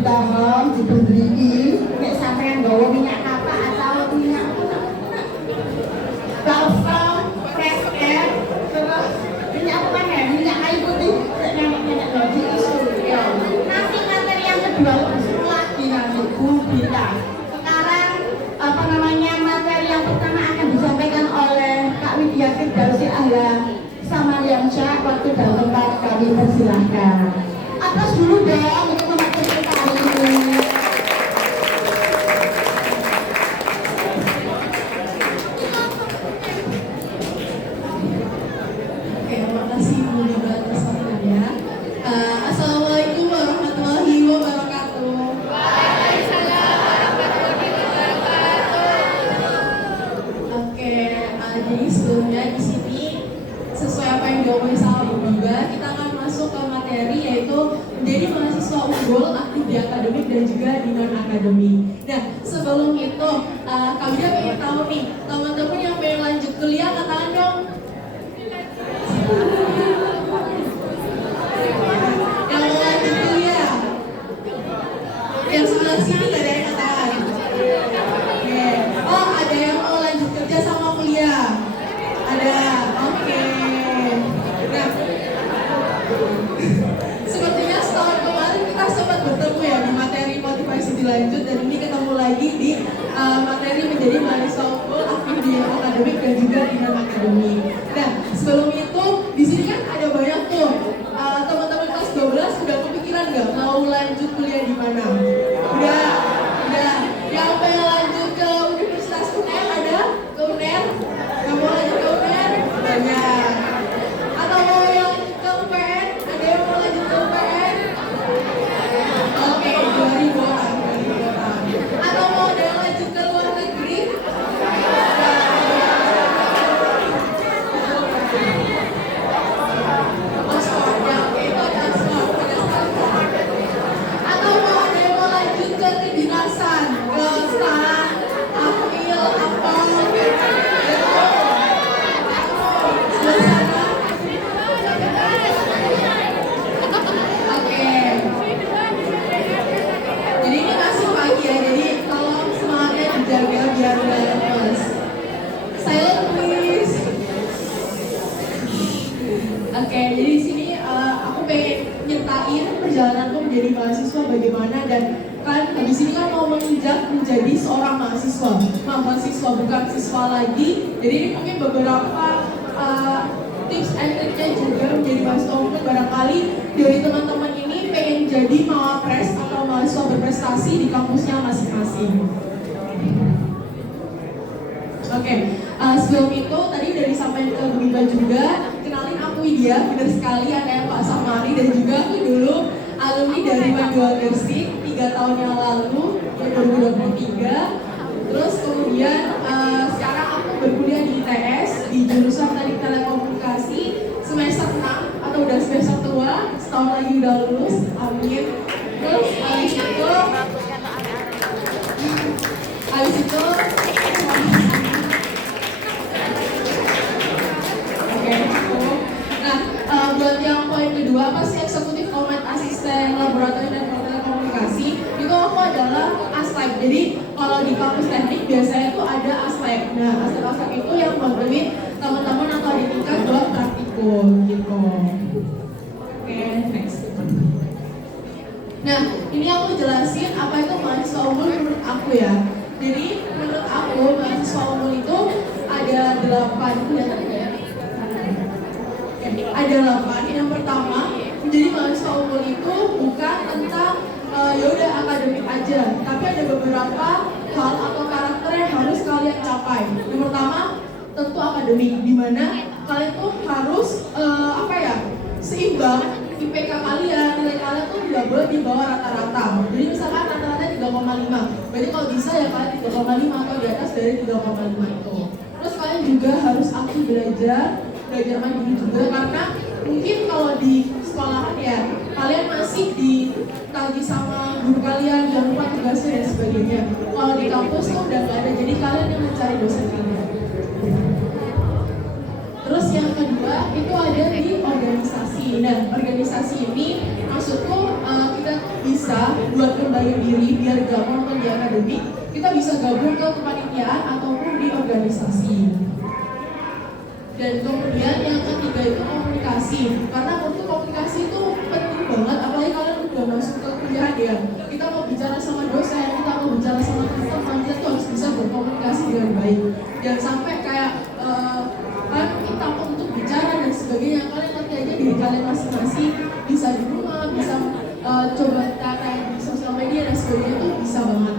ditahan, dibenderi, nek sampean nggawa minyak kapak atau minyak balsam, fresh air, terus minyak apa ya? Minyak kayu putih, nenek-nenek lagi isu. Nanti materi yang kedua usul lagi nanti Bu Bita. Sekarang apa namanya materi yang pertama akan disampaikan oleh Kak Widya Firdausi Ahla Samariansyah. Waktu dan tempat kami persilahkan. Atas dulu dong untuk memateri kali ini. Oke, makasih Bu Bita atas waktunya. Assalamualaikum warahmatullahi wabarakatuh. Oke, jadi sebelumnya di sini sesuai apa yang diomongin sama Bu Biba, kita akan masuk ke materi yaitu menjadi mahasiswa unggul, aktif di akademik dan juga di non akademik. Nah, sebelum itu kami pengen tahu nih, teman-teman yang pengen lanjut kuliah angkat tangan dong. Yang mau lanjut kuliah, yang sebelah sini gak ada yang angkat tangan. Oke. Oh, ada yang mau lanjut kerja sama kuliah. Ada, oke. Nah, sepertinya setahun kemarin kita sempat bertemu ya di materi motivasi dilanjut, dan ini ketemu lagi di materi menjadi mahasiswa unggul, aktif di akademik dan juga di non akademik. Nah, sebelum itu di sini kan ada banyak tuh teman-teman kelas 12 sudah kepikiran nggak mau lanjut kuliah di mana? Udah. Yang pengen lanjut ke Universitas UNER ada? Ke UNER? Yang mau lanjut ke UNER? Banyak. Atau mau yang ke UPN? Ada yang mau lanjut ke UPN? Oke, 2000 orang. Atau mau ada yang lanjut ke luar negeri? Oxford, ya, oke, itu ada Oxford, ada Stanford. Atau mau ada yang mau lanjut ke kedinasan, ke STAN, Apil, Apol, sebelah sana. Oke. Jadi ini masih pagi ya, jadi tolong semangatnya dijaga biar nggak lemes. Silent please. Oke, jadi di sini aku pengen nyertain perjalananku menjadi mahasiswa bagaimana, dan kan di sini kan mau menginjak menjadi seorang mahasiswa bukan siswa lagi. Jadi ini mungkin beberapa tips and triknya juga menjadi mahasiswa unggul. Barangkali dari teman-teman ini pengen jadi mawapres atau mahasiswa berprestasi di kampusnya masing-masing. Oke, sebelum itu tadi udah disampaikan ke Bu Biba juga, kenalin aku Widya, benar sekali ada yang Pak Samari, dan juga aku dulu alumni dari Madua Gersik 3 tahun yang lalu, 2023. Terus kemudian sekarang aku berkuliah di ITS di jurusan Teknik Telekomunikasi semester 6 atau udah semester tua, setahun lagi udah lulus, amin. Terus habis itu buat yang poin kedua, apa sih eksekutif command asisten laboratorium dan telekomunikasi, itu aku adalah aslab. Jadi kalau di kampus teknik biasanya itu ada aslab. Nah, aslab itu yang membantuin teman-teman atau di tingkat buat praktikum gitu. Oke, next. Nah, ini aku jelasin apa itu mahasiswa unggul menurut aku ya. Jadi menurut aku mahasiswa unggul itu ada 8 ada 8. Yang pertama, menjadi mahasiswa unggul itu bukan tentang yaudah akademik aja, tapi ada beberapa hal atau karakter yang harus kalian capai. Yang pertama, tentu akademik, dimana kalian tuh harus seimbang. IPK kalian, nilai kalian tuh tidak boleh di bawah rata-rata. Jadi misalkan rata-rata 3,5, berarti kalau bisa ya kalian 3,5 atau di atas dari 3,5 itu. Terus kalian juga harus aktif belajar mandiri juga, karena mungkin kalau di sekolahan ya kalian masih ditagih sama guru kalian, jangan lupa tugasnya dan sebagainya. Kalau di kampus tuh udah nggak ada, jadi kalian yang mencari dosen kalian. Terus yang kedua itu ada di organisasi. Nah, organisasi ini maksudku kita bisa kita buat kembali diri biar gak monoton di akademik, kita bisa gabung ke kepanitiaan ataupun di organisasi. Dan kemudian yang ketiga itu komunikasi. Karena menurut komunikasi itu penting banget, apalagi kalian udah masuk ke kuliah ya. Kita mau bicara sama dosen, kita mau bicara sama teman-teman, kita tuh harus bisa berkomunikasi dengan baik. Jangan sampai kayak kan kita untuk bicara dan sebagainya, kalian ngerti aja diri kalian masing-masing, bisa di rumah, bisa coba kayak di sosial media dan sebagainya, itu bisa banget.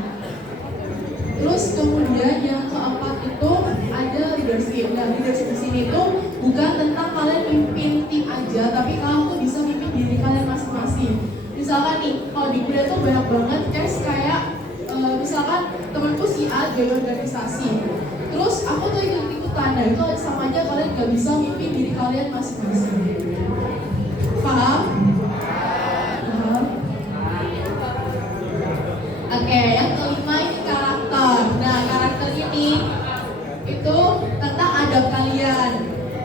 Terus kemudian yang keempat itu ada leadership. Nah, leadership di sini itu bukan tentang kalian mimpin tim aja, tapi kalian tuh bisa mimpin diri kalian masing-masing. Misalkan nih, kalau di kuliah tuh banyak banget case kayak misalkan temanku si A dari organisasi. Terus aku tuh ikut-ikutan, nah itu sama aja kalian gak bisa mimpin diri kalian masing-masing. Paham? Paham? Oke, yang kelima ini karakter. Nah, karakter ini itu tentang adab kalian,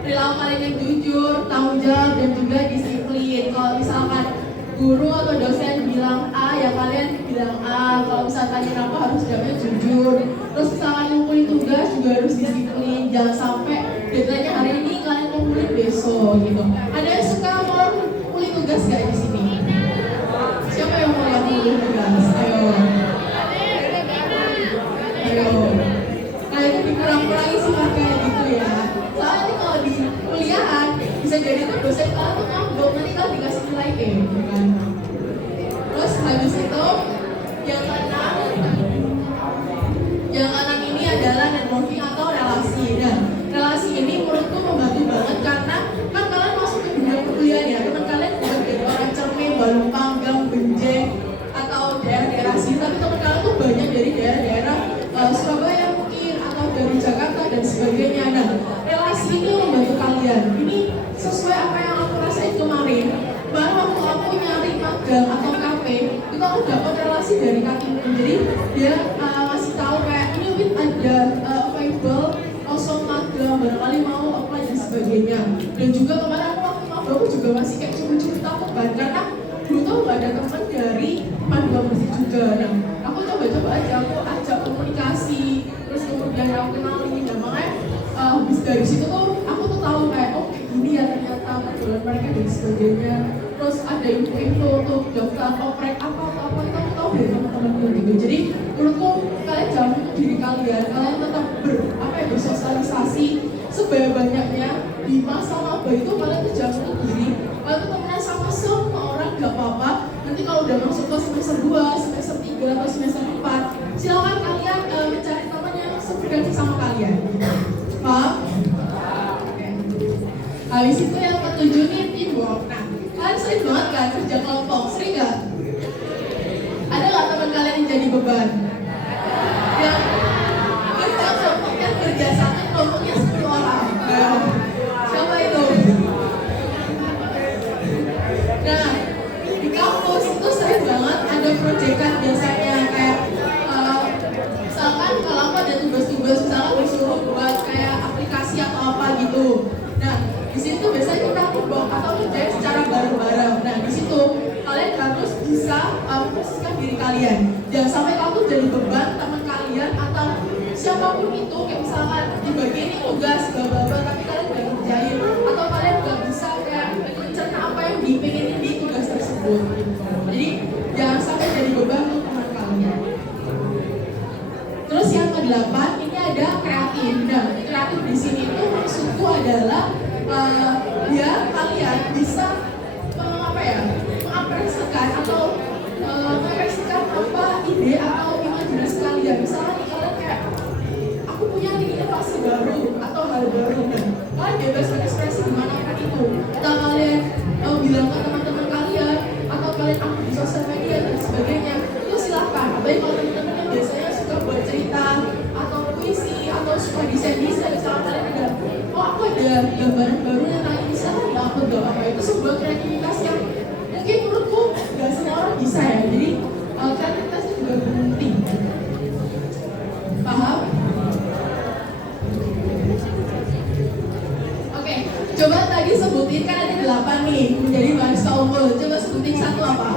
perilaku kalian yang jujur, tanggung jawab, dan juga disiplin. Kalau misalkan guru atau dosen bilang A, ya kalian bilang A. Kalau misalkan tanya apa harus jawabnya jujur. Terus misalkan ngumpulin tugas juga harus disiplin. Jangan sampai deadline-nya hari ini kalian ngumpulin besok gitu. Ada yang suka mau ngumpulin tugas gak di sini? Siapa yang mau ngumpulin tugas? Ayo. Nah itu dikurang-kurangi sifat kayak gitu ya. Soalnya nanti kalau di kuliahan bisa jadi tuh dosen kalian tuh ngambek, nanti kalian dikasih nilai gitu kan. Terus habis itu yang keenam ini adalah networking atau relasi. Dan relasi ini menurutku membantu banget karena kan kalian masuk ke dunia perkuliahan ya, teman kalian bukan jadi orang Cermin, Balung Panggang, Benjeng atau daerah-daerah sini, tapi teman kalian tuh banyak dari daerah-daerah Surabaya mungkin atau dari Jakarta dan sebagainya. Nah, relasi ini membantu kalian. Ini sesuai apa yang aku rasain kemarin. Baru waktu aku nyari magang atau kafe, itu aku dapat relasi dari kakakku. Jadi dia ngasih tahu kayak ini Win ada available kosong magang, barangkali mau apply dan sebagainya. Dan juga kemarin aku waktu magang aku juga masih kayak cuma-cuma takut kan, karena dulu tuh gak ada teman dari panduan musik juga. Nah, aku coba-coba aja, aku ajak komunikasi, terus kemudian aku kenalin. Nah, makanya habis dari situ tuh aku tuh tahu kayak oh ini ya ternyata perjalanan mereka dan sebagainya. Terus ada info untuk daftar oprek apa itu aku tahu dari teman-teman gitu. Jadi menurutku kalian jangan menutup diri kalian tetap bersosialisasi sebanyak-banyaknya. Di masa maba itu kalian tuh jangan menutup diri, kalian tuh temenan sama semua orang gak apa-apa. Nanti kalau udah masuk ke semester 2, semester 3 atau semester 4, silakan kalian mencari teman yang sefrekuensi sama kalian. Paham? Oke. Habis itu yang ketujuh nih teamwork. Nah, kalian sering banget kan kerja kelompok, sering gak? Ada gak teman kalian yang jadi beban? Yang kita kelompoknya kerja satu, kelompoknya 10 orang. Nah, siapa itu? Nah, di kampus itu sering banget ada proyekan biasanya kayak misalkan kalau aku ada tugas-tugas, misalkan disuruh buat kayak aplikasi atau apa gitu. Nah, di situ biasanya kita kumpul atau kerjain secara bareng-bareng. Nah, di situ kalian harus bisa memposisikan diri kalian. Jangan sampai kamu tuh jadi beban teman kalian atau siapapun itu, kayak misalkan dibagi ini tugas bla-bla-bla tapi kalian nggak ngerjain, atau kalian nggak bisa kayak mencerna apa yang dipengenin di tugas tersebut. Jadi jangan sampai jadi beban untuk teman kalian. Terus yang ke-8 ini ada kreatif. Nah, kreatif di sini itu maksudku adalah ya kalian bisa mengapresiasikan atau mengekspresikan apa ide atau imajinasi kalian. Misalnya nih kalian kayak aku punya inovasi baru atau hal baru, dan kalian bebas berekspresi dimanapun itu. Entah kalian bilang ke teman-teman kalian atau kalian aktif di sosial media dan sebagainya, itu silahkan. Baik kalau teman-teman yang biasanya suka buat cerita atau puisi atau suka desain-desain, misalnya kalian ada aku ada gambaran baru yang tentang ini, silahkan upload gak apa. Itu sebuah kreativitas yang mungkin menurutku gak semua orang bisa ya. Jadi kreativitas itu juga penting. Paham? Oke, coba tadi sebutin kan ada 8 nih menjadi mahasiswa unggul. Coba sebutin satu apa?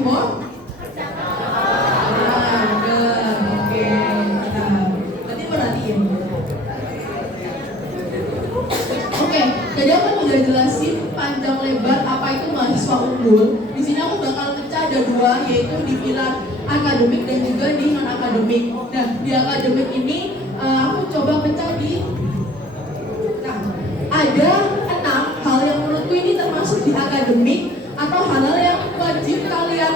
Timo? Enggak. Oke. Nah, nanti perhatiin. Oke, jadi aku udah jelasin panjang lebar apa itu mahasiswa unggul. Di sini aku bakal pecah ada dua, yaitu di pilar akademik dan juga di non akademik. Nah, di akademik ini aku coba pecah di, nah, ada 6 hal yang menurutku ini termasuk di akademik atau hal-hal yang wajib kalian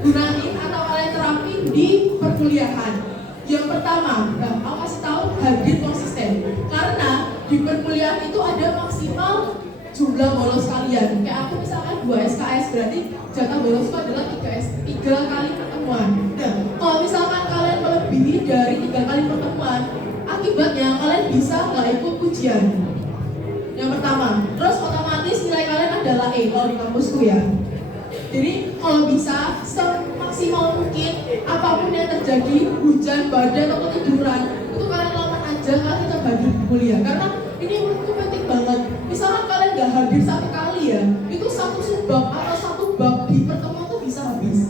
gunain atau kalian terapin di perkuliahan. Yang pertama, aku kasih tahu hadir konsisten. Karena di perkuliahan itu ada maksimal jumlah bolos kalian. Kayak aku misalkan 2 SKS, berarti jatah bolosku adalah 3 kali pertemuan. Nah, kalau misalkan kalian melebihi dari 3 kali pertemuan, akibatnya kalian bisa nggak ikut ujian. Yang pertama, terus otomatis nilai kalian adalah E kalau di kampusku ya. Jadi kalau bisa semaksimal mungkin apapun yang terjadi, hujan, badai atau ketiduran, itu kalian lawan aja kalau kita hadir di kuliah. Karena ini menurutku penting banget. Misalkan kalian nggak hadir 1 kali ya, itu 1 subbab atau 1 bab di pertemuan itu bisa habis.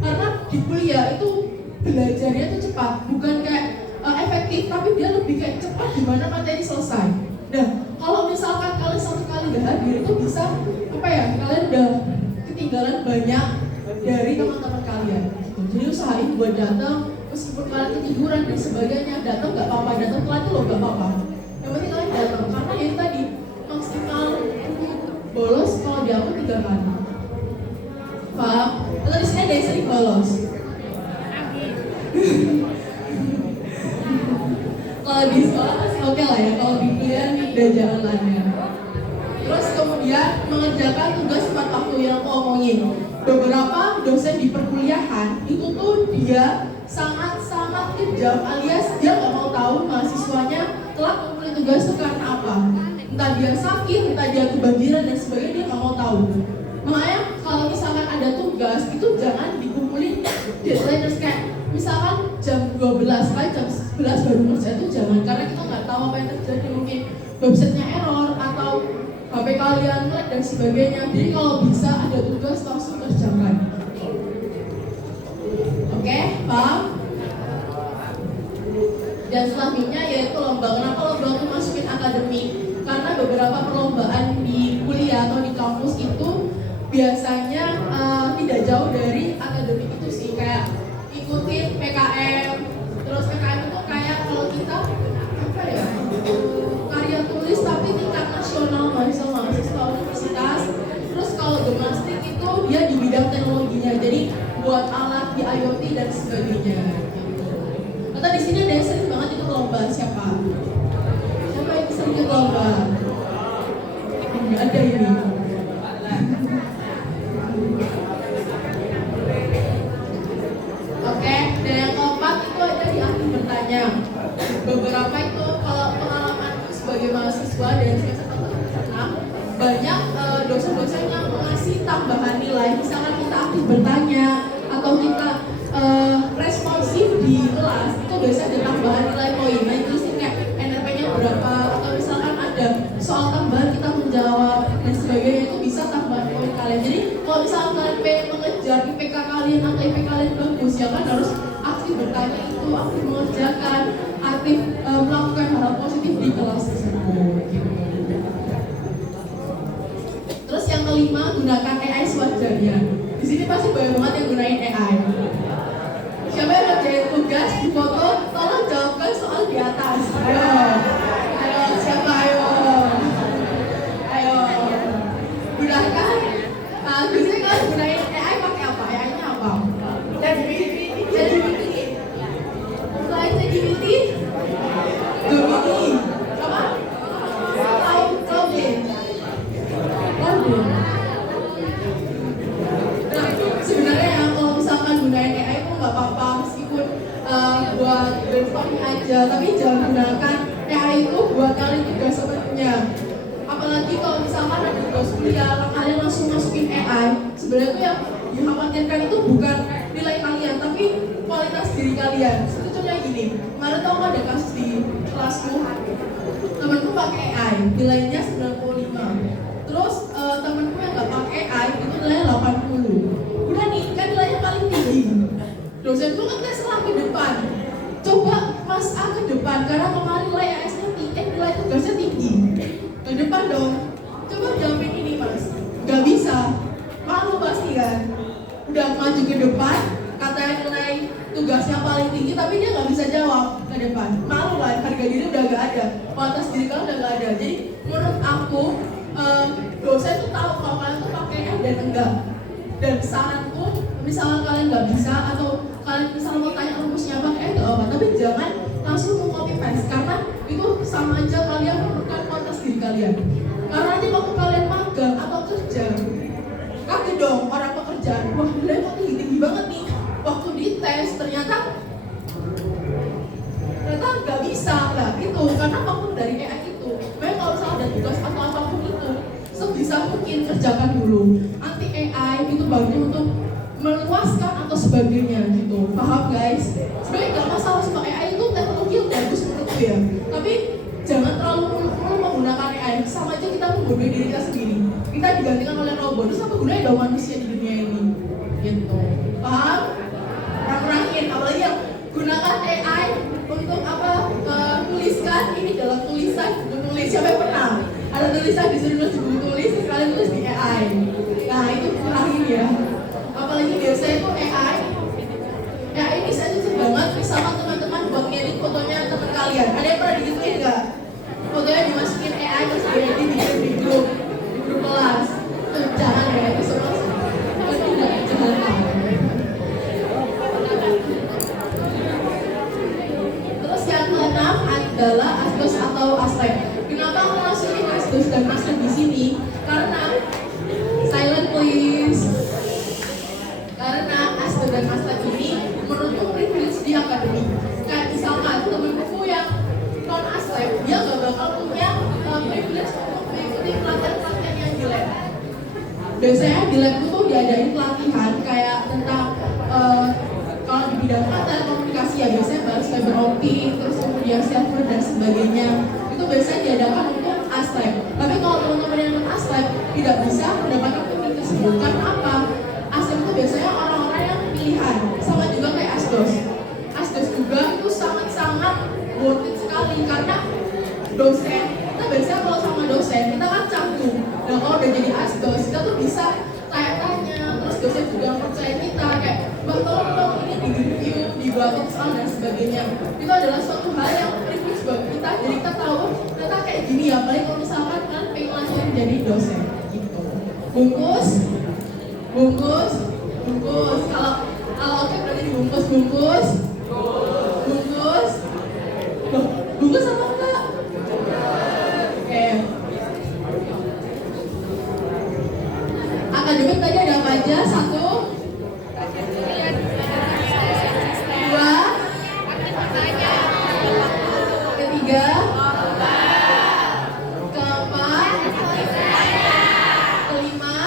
Karena di kuliah itu belajarnya itu cepat, bukan kayak efektif, tapi dia lebih kayak cepat di mana materi selesai. Nah, kalau misalkan kalian 1 kali nggak hadir itu bisa kalian udah ketinggalan banyak dari teman-teman kalian. Jadi usahain buat datang, meskipun kalian ketiduran dan sebagainya, datang nggak apa-apa, datang telat itu loh nggak apa-apa. Yang penting kalian datang, karena ya tadi maksimal bolos kalau di aku 3 kali. Paham? Atau di sini ada yang sering bolos. Kalau di sekolah masih oke lah ya, kalau di kuliah udah jalanannya. Terus kemudian mengerjakan tugas tepat waktu yang aku omongin. Beberapa dosen di perkuliahan itu tuh dia sangat-sangat kejam, alias dia nggak mau tahu mahasiswanya telah mengumpulkan tugas itu karena apa. Entah dia sakit, entah dia kebanjiran dan sebagainya, dia nggak mau tahu. Makanya kalau misalkan ada tugas itu jangan dikumpulin deadline terus kayak misalkan jam 12 kan jam 11 baru kerja, itu jangan, karena kita nggak tahu apa yang terjadi, mungkin websitenya error atau HP kalian lag dan sebagainya. Jadi kalau bisa ada tugas langsung kerjakan. Oke, paham? Dan selanjutnya yaitu lomba. Kenapa lomba itu masukin akademik? Karena beberapa perlombaan di kuliah atau di kampus itu biasanya tidak jauh dari akademik itu sih, kayak ikutin PKM. Terus PKM itu kayak kalau kita karya tulis tapi tingkat nasional mahasiswa universitas. Terus kalau domestik itu dia di bidang teknologinya, jadi buat alat di IoT dan sebagainya. Atau di sini ada yang sering banget ikut lomba, siapa yang sering ikut lomba? Ada ini. Oke, dan yang keempat itu ada di akhir bertanya. Beberapa itu kalau pengalamanku sebagai mahasiswa dan semester 6, banyak dosen-dosen yang mengasih tambahan nilai. Misalkan kita aktif bertanya atau kita responsif di kelas, itu biasanya ada tambahan nilai poin. Nah itu sih kayak NRP-nya berapa, atau misalkan ada soal tambahan kita menjawab dan sebagainya, itu bisa tambahan poin kalian. Jadi kalau misalkan kalian pengen mengejar IPK kalian atau IP kalian bagus, ya kan harus aktif bertanya itu, aktif mengerjakan, aktif melakukan hal positif di kelas tersebut. Terus yang kelima, gunakan AI sewajarnya. Di sini pasti banyak banget yang gunain AI. Siapa yang ngerjain tugas di foto, tolong jawabkan soal di atas. Ayo, siapa ayo? Gunakan. Biasanya kalian gunain AI pakai apa? AI-nya apa? ChatGPT. Selain ChatGPT, Gemini. Apa? Claude. Nah, sebenarnya ya kalau misalkan gunain AI itu nggak apa-apa, meskipun buat brainstorming aja, tapi jangan gunakan AI itu buat kalian tugas sepenuhnya. Apalagi kalau misalkan ada tugas kuliah, kalian langsung masukin AI. Sebenarnya itu yang dikhawatirkan itu bukan nilai kalian, tapi kualitas diri kalian. Contohnya gini, kemarin tau ada kasus di kelasku, temanku pakai AI, nilainya 95. Terus temanku yang nggak pakai AI itu nilainya 80. karena kemarin nilai AS-nya nilai tugasnya tinggi. Ke depan dong, coba jawabin ini mas. Gak bisa, malu pasti kan. Udah maju ke depan, katanya nilai tugasnya paling tinggi, tapi dia nggak bisa jawab ke depan. Malu kan, harga diri udah gak ada, kualitas diri kalian udah gak ada. Jadi menurut aku, dosen tuh tahu kalau kalian tuh pakai dan enggak. Dan saranku, misalnya kalian nggak bisa atau kalian misalnya mau tanya rumusnya pakai nggak apa, tapi jangan langsung mau copy paste karena itu sama aja kalian menurunkan kualitas diri kalian. Karena nanti waktu kalian magang atau kerja, kaget dong orang pekerjaan, wah nilai kok tinggi banget nih. Waktu dites ternyata nggak bisa lah itu karena faktor dari AI itu. Memang kalau misalnya ada tugas atau apapun itu sebisa mungkin kerjakan dulu. Anti AI itu bagus untuk meluaskan atau sebagainya gitu. Paham guys? Sebenarnya nggak masalah sama AI itu teknologi yang bagus menurutku ya. Tapi jangan terlalu muluk-muluk menggunakan AI. Sama aja kita membodohi diri kita sendiri. Kita digantikan oleh robot. Terus apa gunanya ada manusia di dunia ini? Gitu. Paham? Kurang-kurangin. Apalagi yang gunakan AI untuk apa? Tuliskan ini dalam tulisan buku tulis. Siapa yang pernah? Ada tulisan disuruh nulis di buku tulis, sekalian tulis di AI. Nah itu kurangin ya. Apalagi biasanya itu AI ini sensitif banget. Misalkan teman-teman buat ngedit fotonya teman kalian, ada yang pernah digituin nggak? Fotonya dimasukin AI terus diedit di grup kelas. Jangan ya, itu semua tidak kejahatan. Terus yang keenam adalah asdos atau aslep. Kenapa aku masukin asdos dan aslep di sini? Karena silent please. Karena asdos dan aslep ini menurutku privilege di akademik. Kayak misalkan temen-temenku yang non aslep, dia gak bakal punya privilege untuk mengikuti pelatihan-pelatihan yang di lab. Biasanya di lab itu diadain pelatihan kayak tentang kalau di bidang komunikasi ya biasanya bahas fiber optik, terus kemudian server dan sebagainya. Itu biasanya diadakan untuk aslep. Tapi kalau teman-teman yang non aslep tidak bisa mendapatkan privilege tersebut. Karena apa? Aslep itu biasanya orang-orang yang pilihan, sama juga kayak asdos. Asdos juga itu sangat-sangat worth it sekali karena dosen, kita biasanya kalau sama dosen kita kan canggung. Dan kalau udah jadi asdos kita tuh bisa tanya-tanya, terus dosen juga percaya kita kayak mbak tolong dong ini di review, dibuat soal dan sebagainya. Itu adalah suatu hal yang privilege buat kita, jadi kita tahu ternyata kayak gini ya. Paling kalau misalkan kan pengen langsung jadi dosen gitu. Bungkus. Kalau oke berarti dibungkus. Bungkus apa enggak? Oke. Akademik tadi ada apa aja? 1, 2, ketiga, keempat, kelima,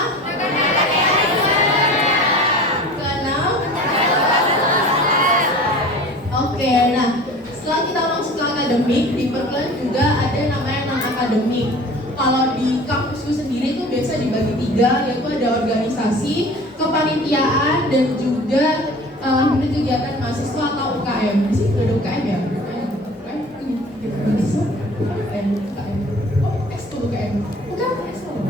keenam. Oke, nah setelah kita masuk ke akademik, di perkuliahan juga ada namanya non-akademik. Kalau di kampusku sendiri itu biasa dibagi 3, yaitu ada organisasi, kepanitiaan, dan juga unit kegiatan mahasiswa atau UKM. Di sini ada UKM ya? UKM ini mahasiswa? UKM. Oh, ekskul UKM. Bukan ekskul.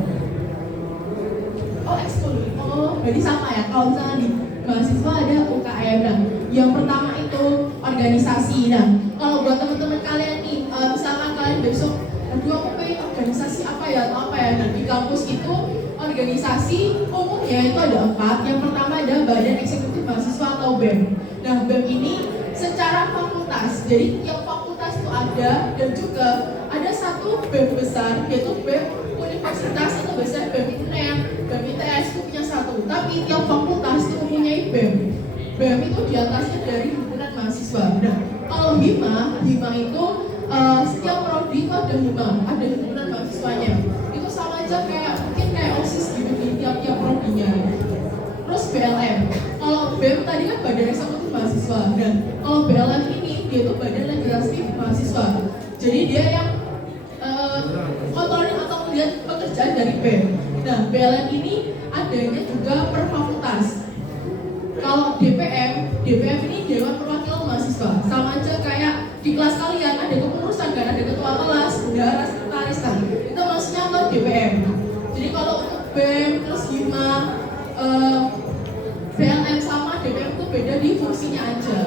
Oh, ekskul. Oh, berarti sama ya. Kalau misalnya di mahasiswa ada UKM. Nah, yang pertama itu organisasi. Nah, kalau buat teman-teman kalian nih, misalkan kalian besok, aduh aku pengen organisasi apa ya atau apa ya. Nah, di kampus itu organisasi umumnya itu ada 4. Yang pertama ada Badan Eksekutif Mahasiswa atau BEM. Nah, BEM ini secara fakultas, jadi tiap fakultas itu ada, dan juga ada satu BEM besar, yaitu BEM Universitas atau biasanya BEM ITEN, BEM ITS itu punya satu. Tapi tiap fakultas itu mempunyai BEM. BEM itu diatasnya dari himpunan mahasiswa. Nah, kalau HIMA itu setiap prodi itu ada HIMA, ada himpunan mahasiswanya. Itu sama aja kayak mungkin kayak OSIS gitu di tiap-tiap prodinya. Terus BLM. Kalau BEM tadi kan Badan Eksekutif Mahasiswa. Dan kalau BLM ini dia itu Badan Legislatif Mahasiswa. Jadi dia yang kontrolin atau melihat pekerjaan dari BEM. Nah, BLM ini adanya juga per fakultas. Kalau DPM ini Dewan Perwakilan Mahasiswa, sama aja kayak di kelas kalian ada kepengurusan kan, ada ketua kelas, bendahara, sekretaris kan, itu maksudnya ke DPM. Jadi kalau untuk BEM terus HIMA, BLM sama DPM itu beda di fungsinya aja.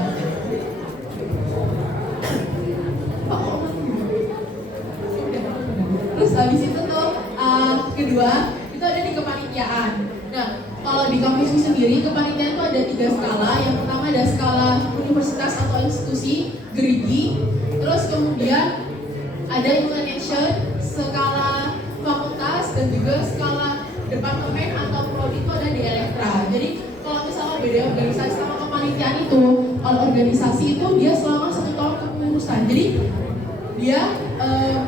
Terus habis itu tuh kedua itu ada di kepanitiaan. Nah, kalau di kampusku sendiri kepanitiaan itu ada 3 skala. Yang pertama ada skala universitas atau institusi, gerigi. Terus kemudian ada inclination, skala fakultas, dan juga skala departemen atau prodi itu ada di elektra. Jadi kalau misalnya beda organisasi sama kepanitiaan itu, kalau organisasi itu dia selama 1 tahun kepengurusan. Jadi dia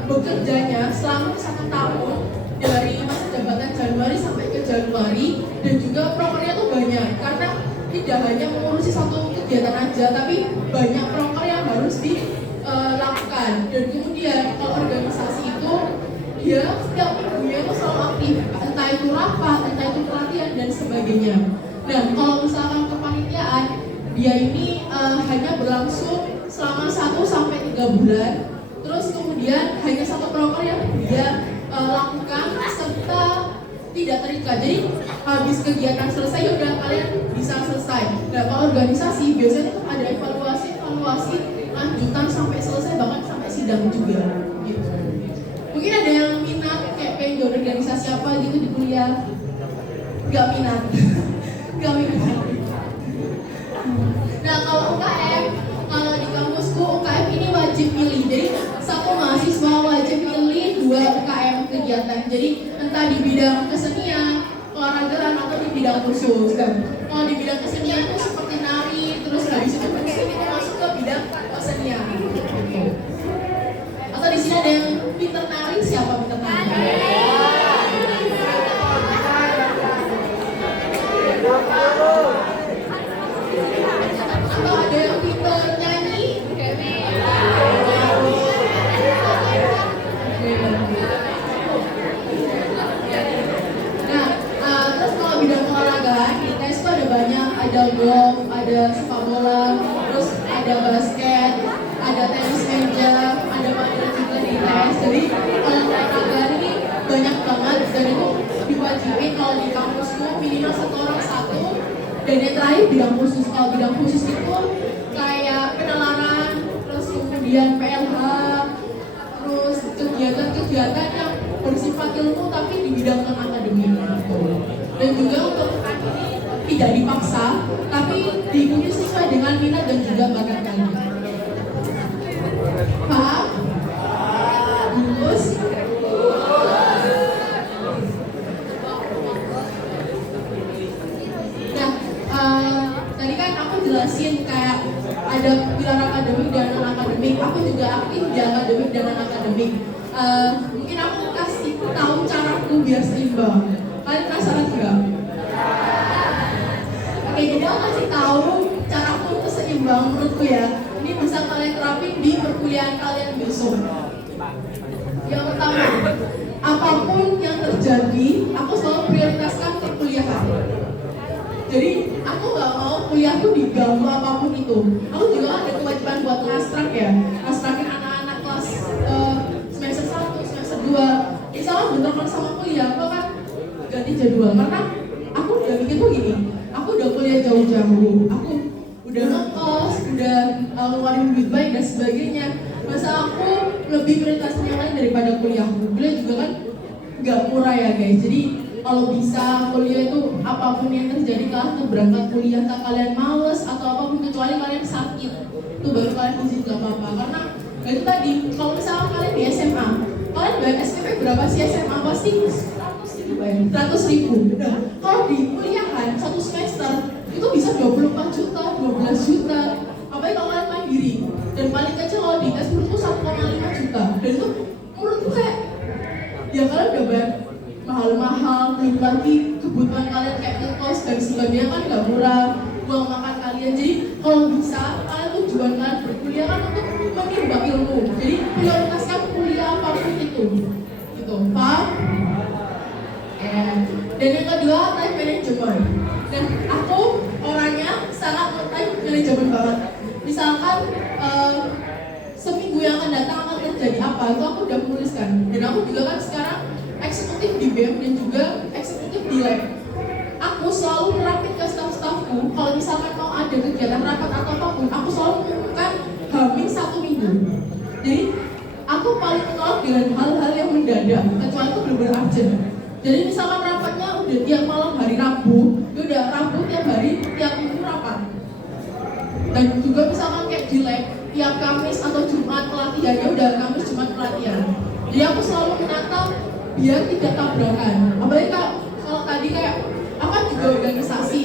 bekerjanya selama 1 tahun dari masa jabatan Januari sampai ke Januari, dan juga prokernya tuh banyak karena tidak hanya mengurusi 1 kegiatan aja, tapi banyak proker yang harus dilakukan. Dan kemudian kalau organisasi itu dia setiap minggunya itu selalu aktif, entah itu rapat, entah itu pelatihan dan sebagainya. Nah, kalau misalkan kepanitiaan dia ini hanya berlangsung selama 1 sampai 3 bulan. Terus kemudian hanya 1 proker yang dia lakukan serta tidak terikat. Jadi habis kegiatan selesai ya udah kalian bisa selesai. Nah, kalau organisasi biasanya tuh ada evaluasi lanjutan sampai selesai, bahkan sampai sidang juga gitu. Mungkin ada yang minat kayak pengen join organisasi apa gitu di kuliah? Gak minat. Gak minat. Nah, kalau UKM, kalau di kampusku UKM ini wajib pilih. Jadi satu mahasiswa wajib pilih 2 UKM kegiatan. Jadi entah di bidang kesenian, olahragaan, atau di bidang khusus kan. Kalau di bidang kesenian itu seperti nari, terus habis itu masuk ke bidang kesenian. Atau di sini ada yang pinter nari, siapa pinter nari? Atau ada yang pinter nyanyi? Nah, terus kalau bidang olahraga di tes itu ada banyak, ada golf, ada sepak bola, terus ada basket, ada tenis meja, ada padel juga di tes. Jadi olahraga ini banyak banget, dan itu diwajibin kalau di kampusku minimal 1 orang 1. Dan yang terakhir bidang khusus. Kalau bidang khusus itu kayak penalaran, terus kemudian PLH, terus kegiatan-kegiatan yang bersifat ilmu tapi di bidang non-akademik gitu. Dan juga untuk ini tidak dipaksa, tapi diikuti sesuai dengan minat dan juga bakat kalian. Paham? Terus tadi kan aku jelasin kayak ada pilar akademik dan non-akademik. Aku juga aktif di akademik dan non-akademik. Mungkin aku kasih tahu caraku biar seimbang. Kalian penasaran nggak? Oke, jadi aku kasih tahu caraku untuk seimbang menurutku ya. Ini bisa kalian terapin di perkuliahan kalian besok. Yang pertama, apapun yang terjadi, aku selalu prioritaskan perkuliahan. Jadi aku nggak mau kuliahku diganggu apapun itu. Aku juga ada kewajiban buat ngastrak ya, ngastrakin anak-anak kelas semester 1, semester 2. Misalnya bentrokan sama kuliah, aku kan ganti jadwal. Karena aku udah mikir tuh gini, aku udah kuliah jauh-jauh, aku udah ngekos, udah ngeluarin duit baik dan sebagainya. Masa aku lebih prioritasin yang lain daripada kuliahku. Kuliah juga kan nggak murah ya guys. Jadi kalau bisa kuliah itu apapun yang terjadi, kalian tuh berangkat kuliah, tak kalian males atau apapun kecuali kalian sakit, itu baru kalian izin gak apa-apa. Karena itu tadi, kalau misalnya kalian di SMA, kalian bayar SPP berapa sih SMA? Pasti 100.000. Nah, kalau di kuliahan 1 semester itu bisa 24 juta, 12 juta. Apalagi kalau kalian mandiri. Dan paling kecil kalau di tes menurutku 1,5 juta. Dan itu menurutku kayak ya kalian udah bayar mahal-mahal, belum lagi kebutuhan kalian kayak ngekos dan sebagainya kan gak murah, uang makan kalian. Jadi kalau bisa kalian tujuan kalian berkuliah kan untuk menimba ilmu. Jadi prioritaskan kuliah apapun itu, gitu, paham? Dan yang kedua, time management. Dan aku orangnya sangat time management banget. Misalkan yang akan datang akan terjadi apa, itu aku udah menuliskan. Dan aku juga kan sekarang eksekutif di BEM dan juga eksekutif di lab. Aku selalu merapit ke staff-staffku, kalau misalkan mau ada kegiatan rapat atau apapun, aku selalu mengumumkan hampir 1 minggu. Jadi aku paling menolak dengan hal-hal yang mendadak, kecuali itu benar-benar urgent. Jadi misalkan rapatnya udah tiap malam hari Rabu, ya udah Rabu tiap hari, tiap minggu rapat. Dan juga misalkan kayak di lab, tiap Kamis atau Jumat pelatihan, ya udah Kamis Jumat pelatihan. Jadi aku selalu menata biar tidak tabrakan. Apalagi kalau tadi kayak aku kan juga organisasi,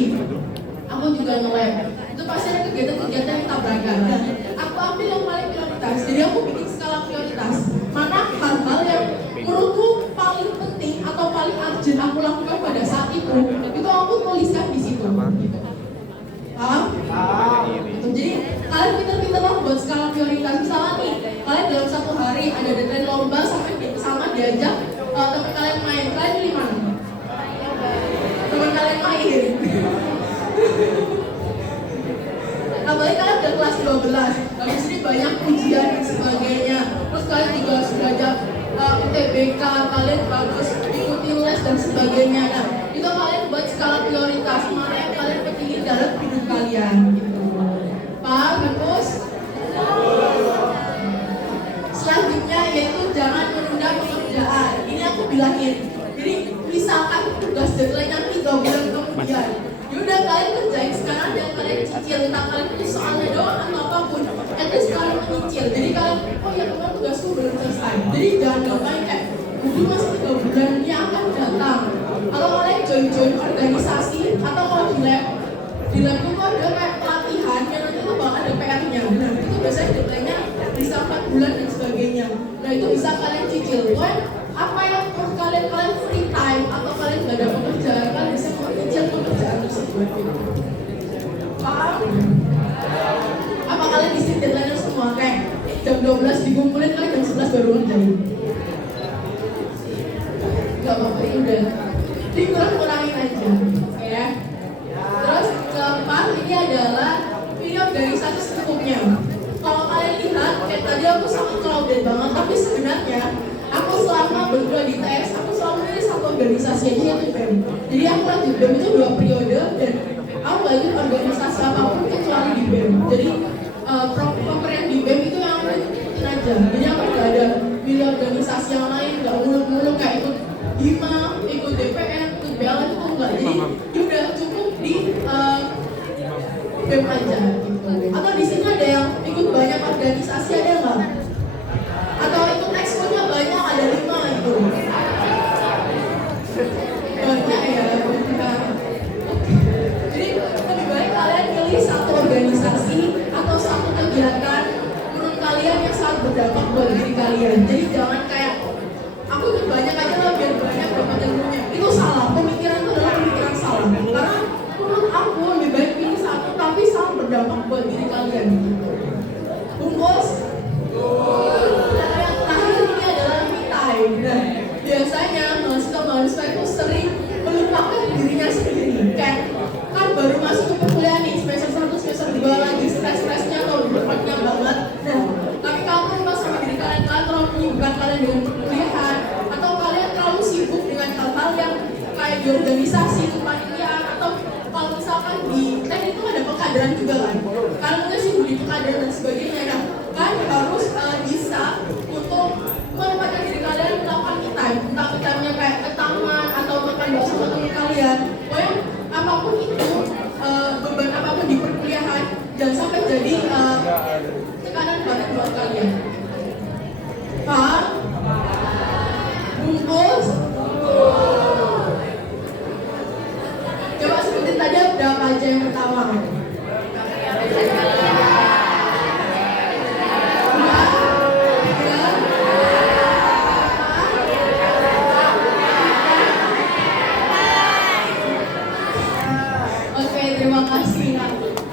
aku juga nge-lab. Itu pasti ada kegiatan-kegiatan yang tabrakan. Dan aku ambil yang paling prioritas. Jadi aku bikin skala prioritas. Mana hal-hal yang menurutku paling penting atau paling urgent aku lakukan pada saat itu aku tuliskan di situ. Gitu. Paham? Jadi kalian pinter-pinter lah buat skala prioritas. Misalnya nih, kalian dalam 1 hari ada deadline lomba sama diajak teman kalian main, kalian pilih mana? Teman kalian main. Apalagi kalian udah kelas 12, habis ini banyak ujian dan sebagainya. Terus kalian juga sudah ada UTBK, kalian bagus ikuti les dan sebagainya. Nah, itu kalian buat skala prioritas mana yang kalian pentingin dalam hidup kalian. Gitu. Paham, bagus? Selanjutnya yaitu jangan menunda pekerjaan. Ini aku bilangin. Jadi misalkan tugas deadline-nya 3 bulan kemudian, yaudah kalian kerjain sekarang dan kalian cicil, entah kalian itu soalnya doang atau apapun, at least kalian menyicil. Jadi kalian, oh ya teman tugasku belum selesai. Jadi jangan gampang kayak, udah masih 3 bulan ini akan datang. Kalau kalian join organisasi atau kalau di lab itu ada kayak pelatihan yang nanti itu bakal ada PR-nya. Nah itu biasanya deadline-nya bisa 4 bulan dan sebagainya. Nah itu bisa kalian cicil. Apa yang kalian free time atau kalian nggak ada pekerjaan, kalian bisa mencicil pekerjaan tersebut. Paham? Apa kalian di sini deadline semua kayak jam 12 dikumpulin, kalian jam 11 baru ngerjain? Gak apa-apa, itu udah dikurang-kurangin aja, ya. Terus keempat ini adalah ini organisasi secukupnya. Kalau kalian lihat, kayak tadi aku sangat crowded banget, tapi sebenarnya aku selama berdua di TS, aku selalu milih satu organisasi aja yaitu BEM. Jadi aku lanjut BEM itu 2 periode dan aku gak ikut organisasi apapun kecuali di BEM. Jadi proper yang di BEM itu yang aku ikutin aja. Jadi aku gak ada milih organisasi yang lain, gak muluk-muluk kayak ikut HIMA, ikut DPR, ikut BLM itu enggak. Jadi udah cukup di BEM aja gitu. Atau di sini ada yang ikut banyak organisasi, ada nggak? Atau ikut expo-nya banyak, ada 5 itu. Banyak ya, banyak. Jadi lebih baik kalian pilih satu organisasi atau satu kegiatan menurut kalian yang sangat berdampak buat diri kalian. Jadi jangan kayak aku ikut banyak aja lah biar banyak dapat ilmunya. Itu salah, pemikiran itu adalah pemikiran salah. Karena menurut aku lebih baik pilih satu tapi sangat berdampak buat diri kalian. Bungkus? Nah, biasanya mahasiswa itu sering melupakan dirinya sendiri. Kayak kan baru masuk ke perkuliahan nih, semester 1, semester 2 lagi stres-stresnya atau berbaknya banget. Nah, tapi kamu pas sama diri kalian terlalu menyibukkan kalian dengan perkuliahan atau kalian terlalu sibuk dengan hal-hal yang kayak di organisasi, kepanitiaan atau kalau misalkan di teknik itu ada pengkaderan juga kan. Kalian mungkin sibuk di pengkaderan dan sebagainya. Nah, kan harus bisa untuk menempatkan diri kalian melakukan me time, entah me time-nya kayak ke taman atau makan bakso sama teman kalian. Pokoknya apapun itu, beban apapun di perkuliahan, jangan sampai jadi tekanan banget buat kalian. Paham? Bungkus? Coba sebutin tadi berapa aja yang pertama.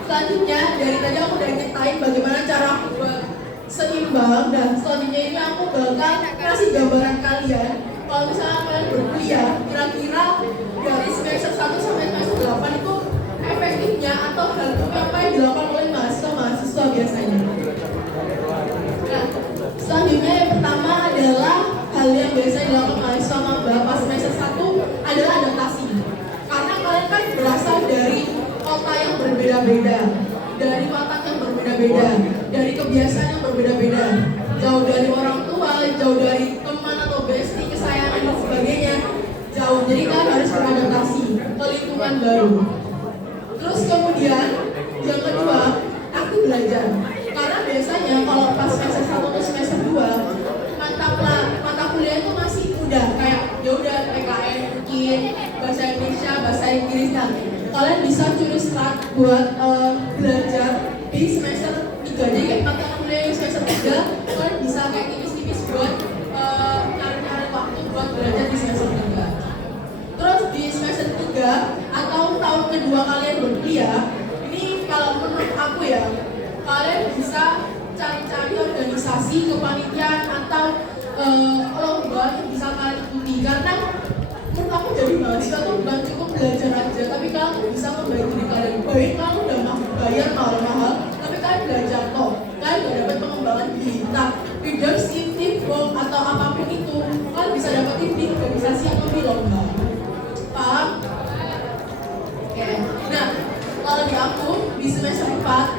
Selanjutnya, dari tadi aku udah nyetain bagaimana cara aku buat seimbang. Dan selanjutnya ini aku bakal kasih gambaran kalian kalau misalnya kalian berkuliah, kira-kira dari semester 1 sampai semester 8 itu efektifnya atau hal apa yang dilakukan oleh mahasiswa biasanya. Nah, Selanjutnya yang pertama adalah hal yang biasa dilakukan mahasiswa maba pas semester 1 adalah adaptasi. Karena kalian kan berasal dari kota yang berbeda-beda, dari watak yang berbeda-beda, dari kebiasaan yang berbeda-beda, jauh dari orang tua, jauh dari teman atau bestie, kesayangan dan sebagainya, jauh. Jadi kalian harus beradaptasi ke lingkungan baru. Terus kemudian yang kedua, aktif belajar. Karena biasanya kalau pas semester 1 atau semester 2 mata kuliah itu masih mudah, kayak ya udah PKN mungkin, bahasa Indonesia, bahasa Inggris. Nah, kalian bisa curi start buat belajar di semester 3. Jadi kayak mata kuliah yang semester 3 kalian bisa kayak tipis-tipis buat nyari-nyari waktu buat belajar di semester 3. Terus di semester 3 atau tahun kedua kalian berkuliah, ini kalau menurut aku ya, kalian bisa cari-cari organisasi, kepanitiaan atau lomba yang bisa kalian ikuti. Karena menurut aku jadi mahasiswa tuh bukan cukup belajar aja, tapi kalian bisa membantu diri kalian. Baik kalau udah bayar mahal-mahal, tapi kalian belajar kok, kalian udah dapat pengembangan diri. Nah, leadership, teamwork atau apapun itu, kalian bisa dapetin di organisasi atau di lomba. Paham? Oke. Nah, kalau di aku di semester 4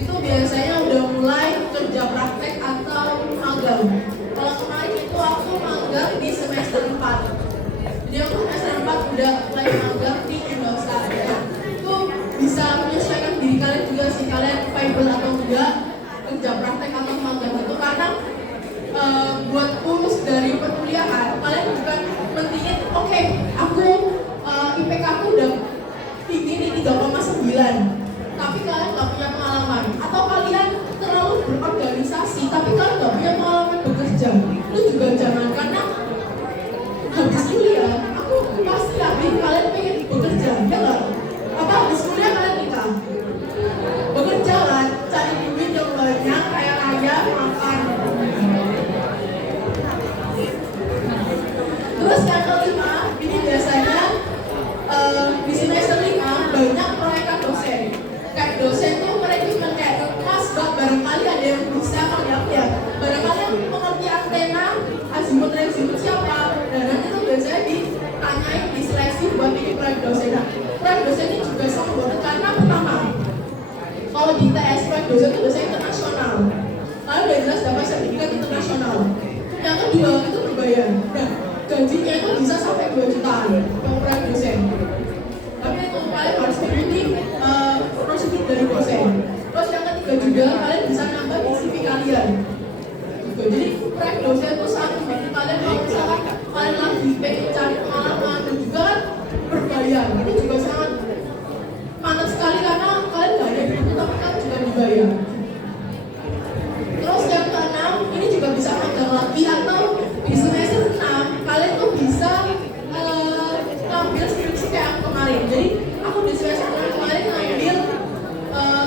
itu biasanya udah mulai kerja praktek atau magang. Kalau kemarin itu aku magang di semester 4. Jadi aku semester 4 udah mulai magang di Indosat ya. Itu bisa menyesuaikan diri kalian juga sih, kalian viable atau enggak kerja praktek atau magang itu, karena buat lulus dari perkuliahan kalian bukan mentingin oke, aku IPK aku udah tinggi nih 3,9, tapi kalian nggak punya pengalaman, atau kalian terlalu berorganisasi tapi kalian nggak punya pengalaman bekerja. Itu juga jangan, karena habis kuliah aku pasti yakin kalian pengen bekerja, ya nggak? Apa habis kuliah kalian nikah? Bekerja kan, cari duit yang banyak, kaya-kaya, makan. Terus yang kelima, ini biasanya di semester 5 banyak proyekan dosen. Kayak dosen tuh merekrutmen kayak mas, barangkali ada yang bisa ya, barangkali yang mengerti antena, azimut siapa, dan nanti tuh biasanya ditanyain di seleksi buat bikin proyek dosen. Nah, proyek dosen ini juga sama banget, karena pertama, kalau di ITS proyek dosen itu biasanya internasional, kalian udah jelas dapat sertifikat internasional. Yang kedua itu berbayar. Nah, gajinya itu bisa sampai 2 jutaan untuk proyek dosen. Tapi itu kalian harus mengikuti prosedur dari dosen. Terus yang ketiga juga kalian bisa nambah di CV kalian. Jadi proyek dosen itu sangat membantu kalian kalau misalkan kalian lagi pengen cari pengalaman dan juga kan berbayar. Itu juga sangat mantap sekali karena kalian gak ada buku tapi kalian juga dibayar. Terus yang keenam, ini juga bisa magang lagi atau di semester 6 kalian tuh bisa ngambil skripsi kayak aku kemarin. Jadi aku di semester 6 kemarin ngambil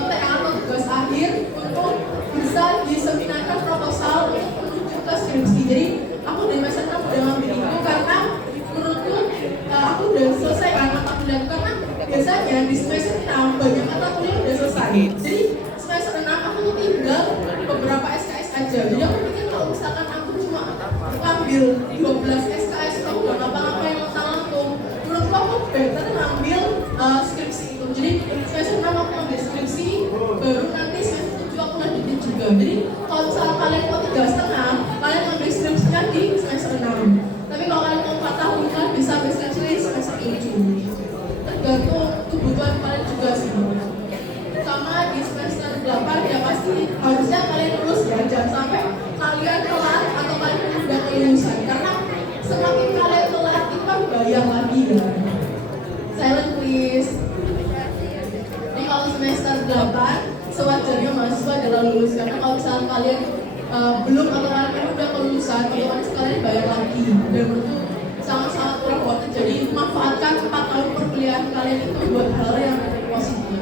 TA atau tugas akhir untuk bisa diseminarkan proposal untuk menuju ke skripsi. Jadi aku di semester 6 udah ngambil itu karena menurutku aku udah selesai kan mata kuliah, karena biasanya di semester 6 banyak mata kuliah udah selesai. Jadi semester 6 aku tuh tinggal beberapa SKS aja. Jadi aku pikir kalau misalkan aku cuma ngambil 12 SKS aku gak ngapa-ngapain langsung. Menurutku aku better ngambil skripsi itu. Jadi semester 6 aku ngambil skripsi, baru nanti semester 7 aku lanjutin juga. Jadi kalau misalkan kalian mau 3,5, kalian ngambil skripsinya di semester 6. Tapi kalau kalian mau 4 tahun, kalian bisa ambil skripsi di semester 7. Tergantung kebutuhan kalian juga sih. Sama di semester 8 ya pasti harusnya kalian lulus ya, jangan sampai kalian telat atau kalian udah kelulusan, karena semakin kalian telat itu kan bayar lagi ya. Silent please. Jadi kalau semester 8 sewajarnya mahasiswa adalah lulus, karena kalau misalnya kalian belum atau kalian udah kelulusan, otomatis kalian bayar lagi, dan menurutku sangat-sangat kurang worth it. Jadi manfaatkan 4 tahun perkuliahan kalian itu buat hal yang positif.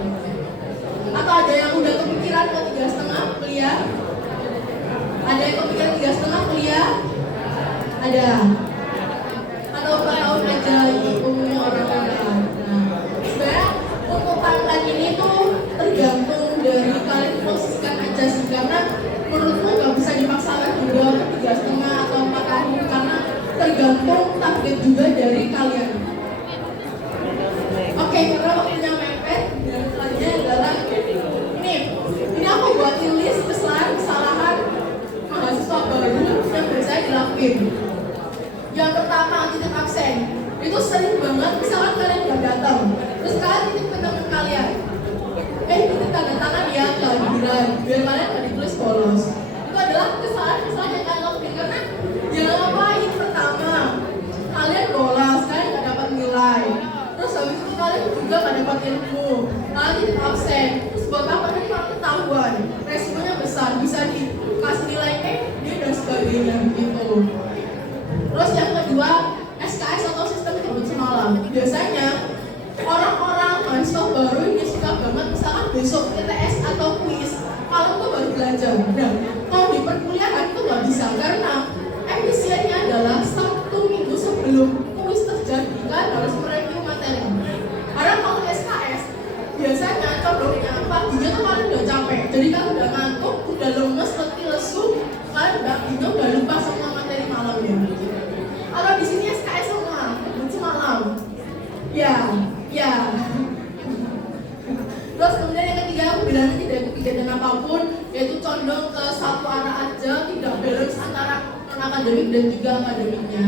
Atau ada yang udah kepikiran mau 3,5 kuliah? Ada yang kepikiran 3,5 kuliah? Ada. Atau 4 tahun aja lagi umumnya orang-orang. Nah, sebenarnya untuk timeline ini tuh tergantung dari kalian posisikan aja sih, karena menurutku nggak bisa dipaksakan target juga dari kalian. Oke, karena waktunya mepet, dan selanjutnya adalah ini aku buat list kesalahan mahasiswa baru yang biasanya dilakuin. Yang pertama, titik absen. Itu sering banget, misalkan kalian nggak datang, terus kalian titip ke teman kalian, titip tanda tangan ya kehadiran, biar kalian nggak ditulis bolos. Itu adalah kesalahan-kesalahan yang kalian lakuin karena yang ngapain? Pertama, kalian bolos, kalian nggak dapat nilai. Terus habis itu kalian juga nggak dapat ilmu, kalian titip absen. Terus buat apa nanti kalau ketahuan, resikonya besar, bisa dikasih nilai dan sebagainya gitu. Terus yang kedua, SKS atau sistem jemput semalam. Biasanya orang-orang mahasiswa baru ini suka banget misalkan besok ITS atau kuis, malam tuh baru belajar. Nah, kalau di perkuliahan itu nggak bisa karena efisiennya adalah 1 minggu sebelum kuis terjadi kan harus mereview materi. Karena kalau SKS biasanya contohnya paginya tuh kalian udah capek, jadi kan udah ngantuk, udah lemes, letih, lesu, kalian udah lupa semua materi malamnya. Kalau di sini SKS semua, semalam. Ya. Terus kemudian yang ketiga, aku bilangnya tidak ikut kegiatan apapun, yaitu condong ke satu arah aja, tidak balance antara non-akademik dan juga akademiknya.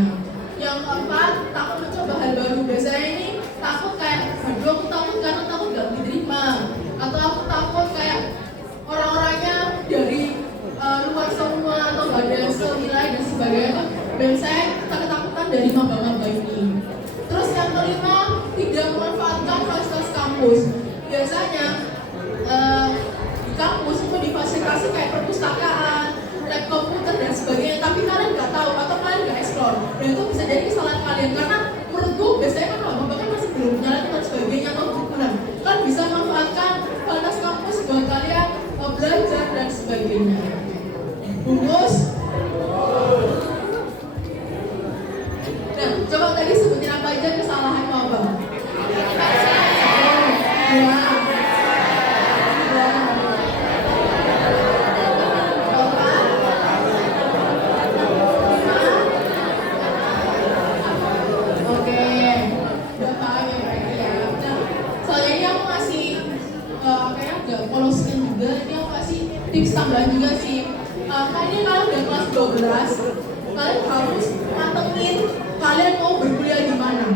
Yang keempat, takut mencoba hal baru. Biasanya ini takut kayak, aduh aku takut karena takut gak diterima, atau aku takut kayak orang-orangnya dari luar semua atau gak ada yang senilai dan sebagainya. Dan saya ketakutan dari maba-maba ini. Terus yang kelima, tidak memanfaatkan fasilitas kampus. Biasanya di kampus itu difasilitasi kayak perpustakaan, lab komputer dan sebagainya. Tapi kalian nggak tahu atau kalian nggak explore. Dan itu bisa jadi kesalahan kalian karena menurutku biasanya kan maba kan masih belum nyala dan sebagainya atau kurang. Kalian bisa manfaatkan fasilitas kampus buat kalian belajar dan sebagainya. Bungkus. Nah, coba tadi sebutin apa aja kesalahan maba? Tips tambahan juga sih. Kali ini kalian udah kelas 12, kalian harus matengin kalian mau berkuliah di mana.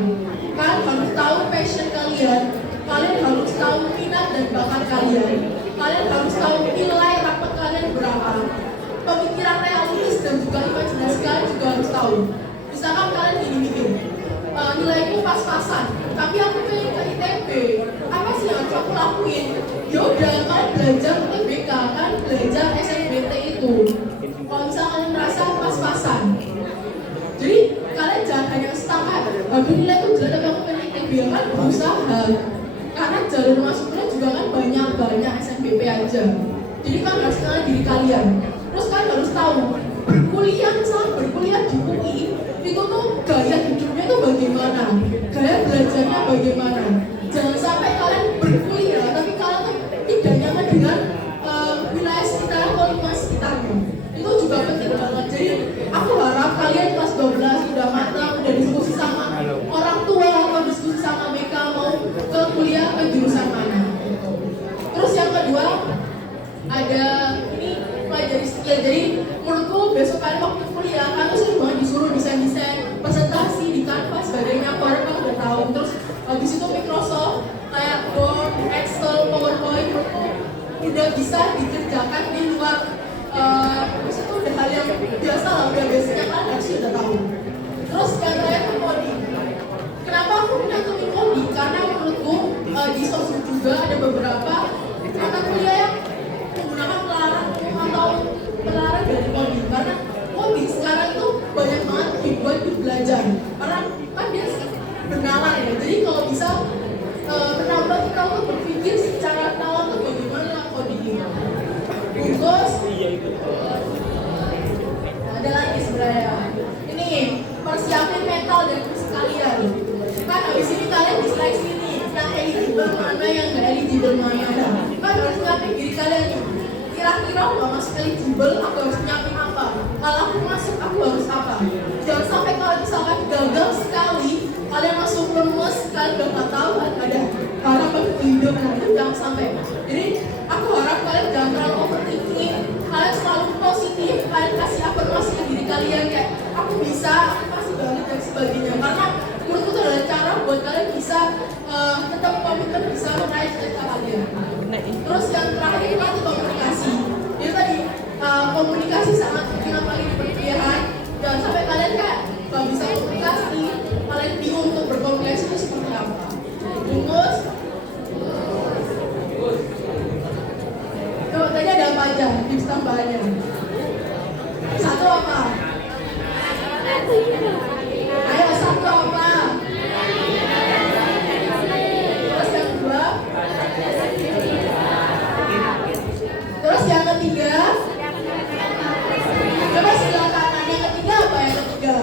Kalian harus tahu passion kalian harus tahu minat dan bakat kalian harus tahu nilai rapot kalian berapa. Pemikiran realistis dan juga imajinasi kalian juga harus tahu. Misalkan kalian gini mikir, nilaiku pas-pasan, tapi aku pengen ke ITB, apa sih yang harus aku lakuin? Yaudah, kalian belajar UTBK, kalian belajar SNBT itu. Kalau misalnya kalian merasa pas-pasan, jadi kalian jangan hanya stuck aduh nilai itu jelek tapi aku pengen ITB, kan berusaha. Karena jalur masuknya juga kan banyak SNBP aja. Jadi kan harus kenal diri kalian. Terus kalian harus tahu, berkuliah di UI itu tuh gaya hidupnya tuh bagaimana, gaya belajarnya bagaimana. Jangan sampai kalian berkuliah tapi kalian tuh tidak nyaman dengan wilayah sekitar atau lingkungan sekitarnya. Itu juga penting banget. Jadi aku harap kalian kelas 12 udah matang, udah diskusi sama orang tua atau diskusi sama mereka mau ke kuliah ke jurusan mana. Terus yang kedua ada ini pelajari skill. Jadi menurutku besok kalian waktu kuliah kalian tuh sering banget disuruh desain presentasi di Canva sebagainya. Orang kamu udah tahu. Terus habis itu Microsoft kayak Word, Excel, PowerPoint udah bisa dikerjakan di luar. Terus itu udah hal yang biasa lah, udah biasanya kalian harus udah tahu. Terus yang terakhir itu coding. Kenapa aku menyantumin coding? Karena menurutku di sosmed juga ada beberapa mata kuliah yang menggunakan pelajaran atau pelajaran dari coding. Karena coding sekarang itu banyak banget dibuat di belajar. Karena kan dia bernalar ya. Jadi kalau bisa menambah kita untuk berpikir secara nalar tuh bagaimana coding ini. Terus ada lagi sebenarnya. Ini persiapin mental dan fisik kalian. Kan habis ini kalian diseleksi nih, yang eligible mana, yang nggak eligible mana. Kan harus nyiapin diri kalian nih. Kira-kira nggak masuk eligible, aku harus nyiapin apa? Kalau aku masuk, aku harus apa? Jangan sampai kalau misalkan gagal sekali juga menarik, jangan sampai. Jadi aku harap kalian jangan terlalu overthinking, kalian selalu positif, kalian kasih afirmasi ke diri kalian kayak aku bisa, aku pasti banget dan sebagainya. Karena menurutku itu adalah cara buat kalian bisa tetap komitmen bisa meraih cita kalian. Terus yang terakhir itu komunikasi. Jadi tadi komunikasi sangat penting apalagi di perkuliahan. Jangan sampai kalian kayak gak bisa komunikasi, kalian bingung untuk berkomunikasi itu seperti apa. Terus coba tanya ada apa aja tips tambahannya. Satu apa? Ayo satu apa? Terus yang kedua? Terus yang ketiga? Coba silakan. Yang ketiga apa yang ketiga?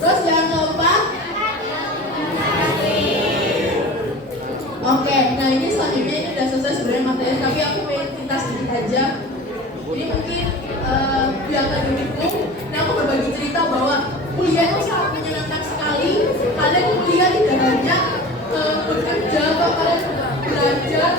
Terus yang keempat? Oke, nah ini selanjutnya ini udah selesai sebenarnya materi, tapi aku pengen cerita sedikit aja. Jadi mungkin di akademikku, nah aku berbagi cerita bahwa kuliah itu sangat menyenangkan sekali. Kalian kuliah tidak hanya bekerja, atau kalian belajar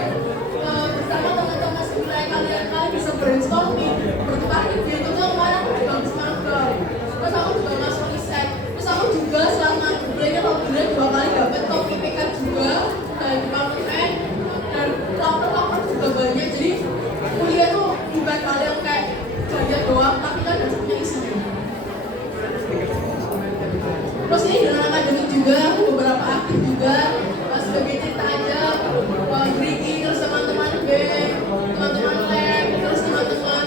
bersama teman-teman sewilayah kalian bisa brainstorming, bertukar ide. Itu kemarin aku juga habis magang, terus aku juga masuk riset, terus aku juga selama belajar alhamdulillah 2 kali dapat top IPK juga di departemen, dan lapor juga banyak. Jadi kuliah tuh bukan hal yang kayak belajar doang, tapi kan harus punya isinya. Terus ini dengan akademik juga, aku beberapa aktif juga sebagai cerita aja, Grigi, terus teman-teman BEM, teman-teman lab, terus teman-teman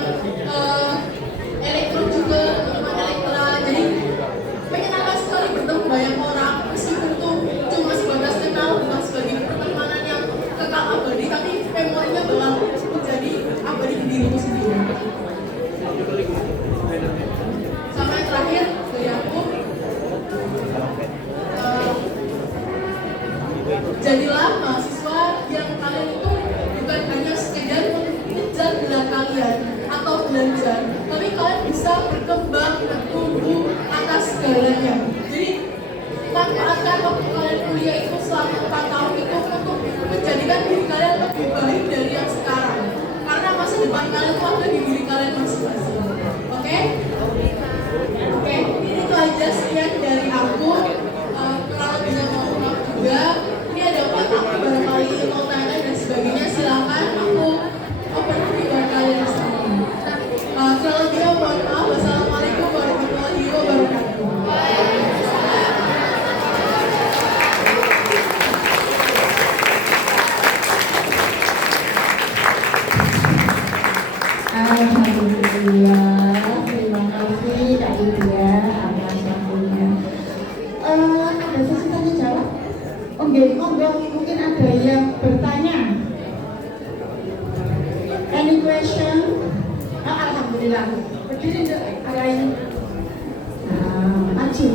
elektro juga, teman-teman elektra. Jadi menyenangkan sekali bertemu banyak orang, meskipun tuh cuma sebatas kenal, bukan sebagai pertemanan yang kekal abadi, tapi memorinya bakal menjadi abadi di dirimu sendiri. Sama yang terakhir dari aku, jadilah mahasiswa yang kalian itu bukan hanya sekedar mengejar gelar kalian atau belajar, tapi kalian bisa berkembang dan tumbuh atas segalanya. Jadi manfaatkan waktu kalian kuliah itu selama 4 tahun itu untuk menjadikan diri kalian lebih baik dari yang sekarang. Karena masa depan kalian itu ada di diri kalian masing-masing. Oke? Oke, ini itu aja sekian dari aku. Kalau bisa mohon maaf juga. Ini ada aku barangkali mau tanya dan sebagainya, silakan aku open buat kalian semua. Kalau tidak mohon maaf. Wassalamualaikum warahmatullahi wabarakatuh. Alhamdulillah, terima kasih Kak Lydia atas waktunya. Ada sesi tanya jawab? Oke, mungkin ada yang bertanya. Any question? Oh, alhamdulillah. Berdiri deh, arahin. Maju.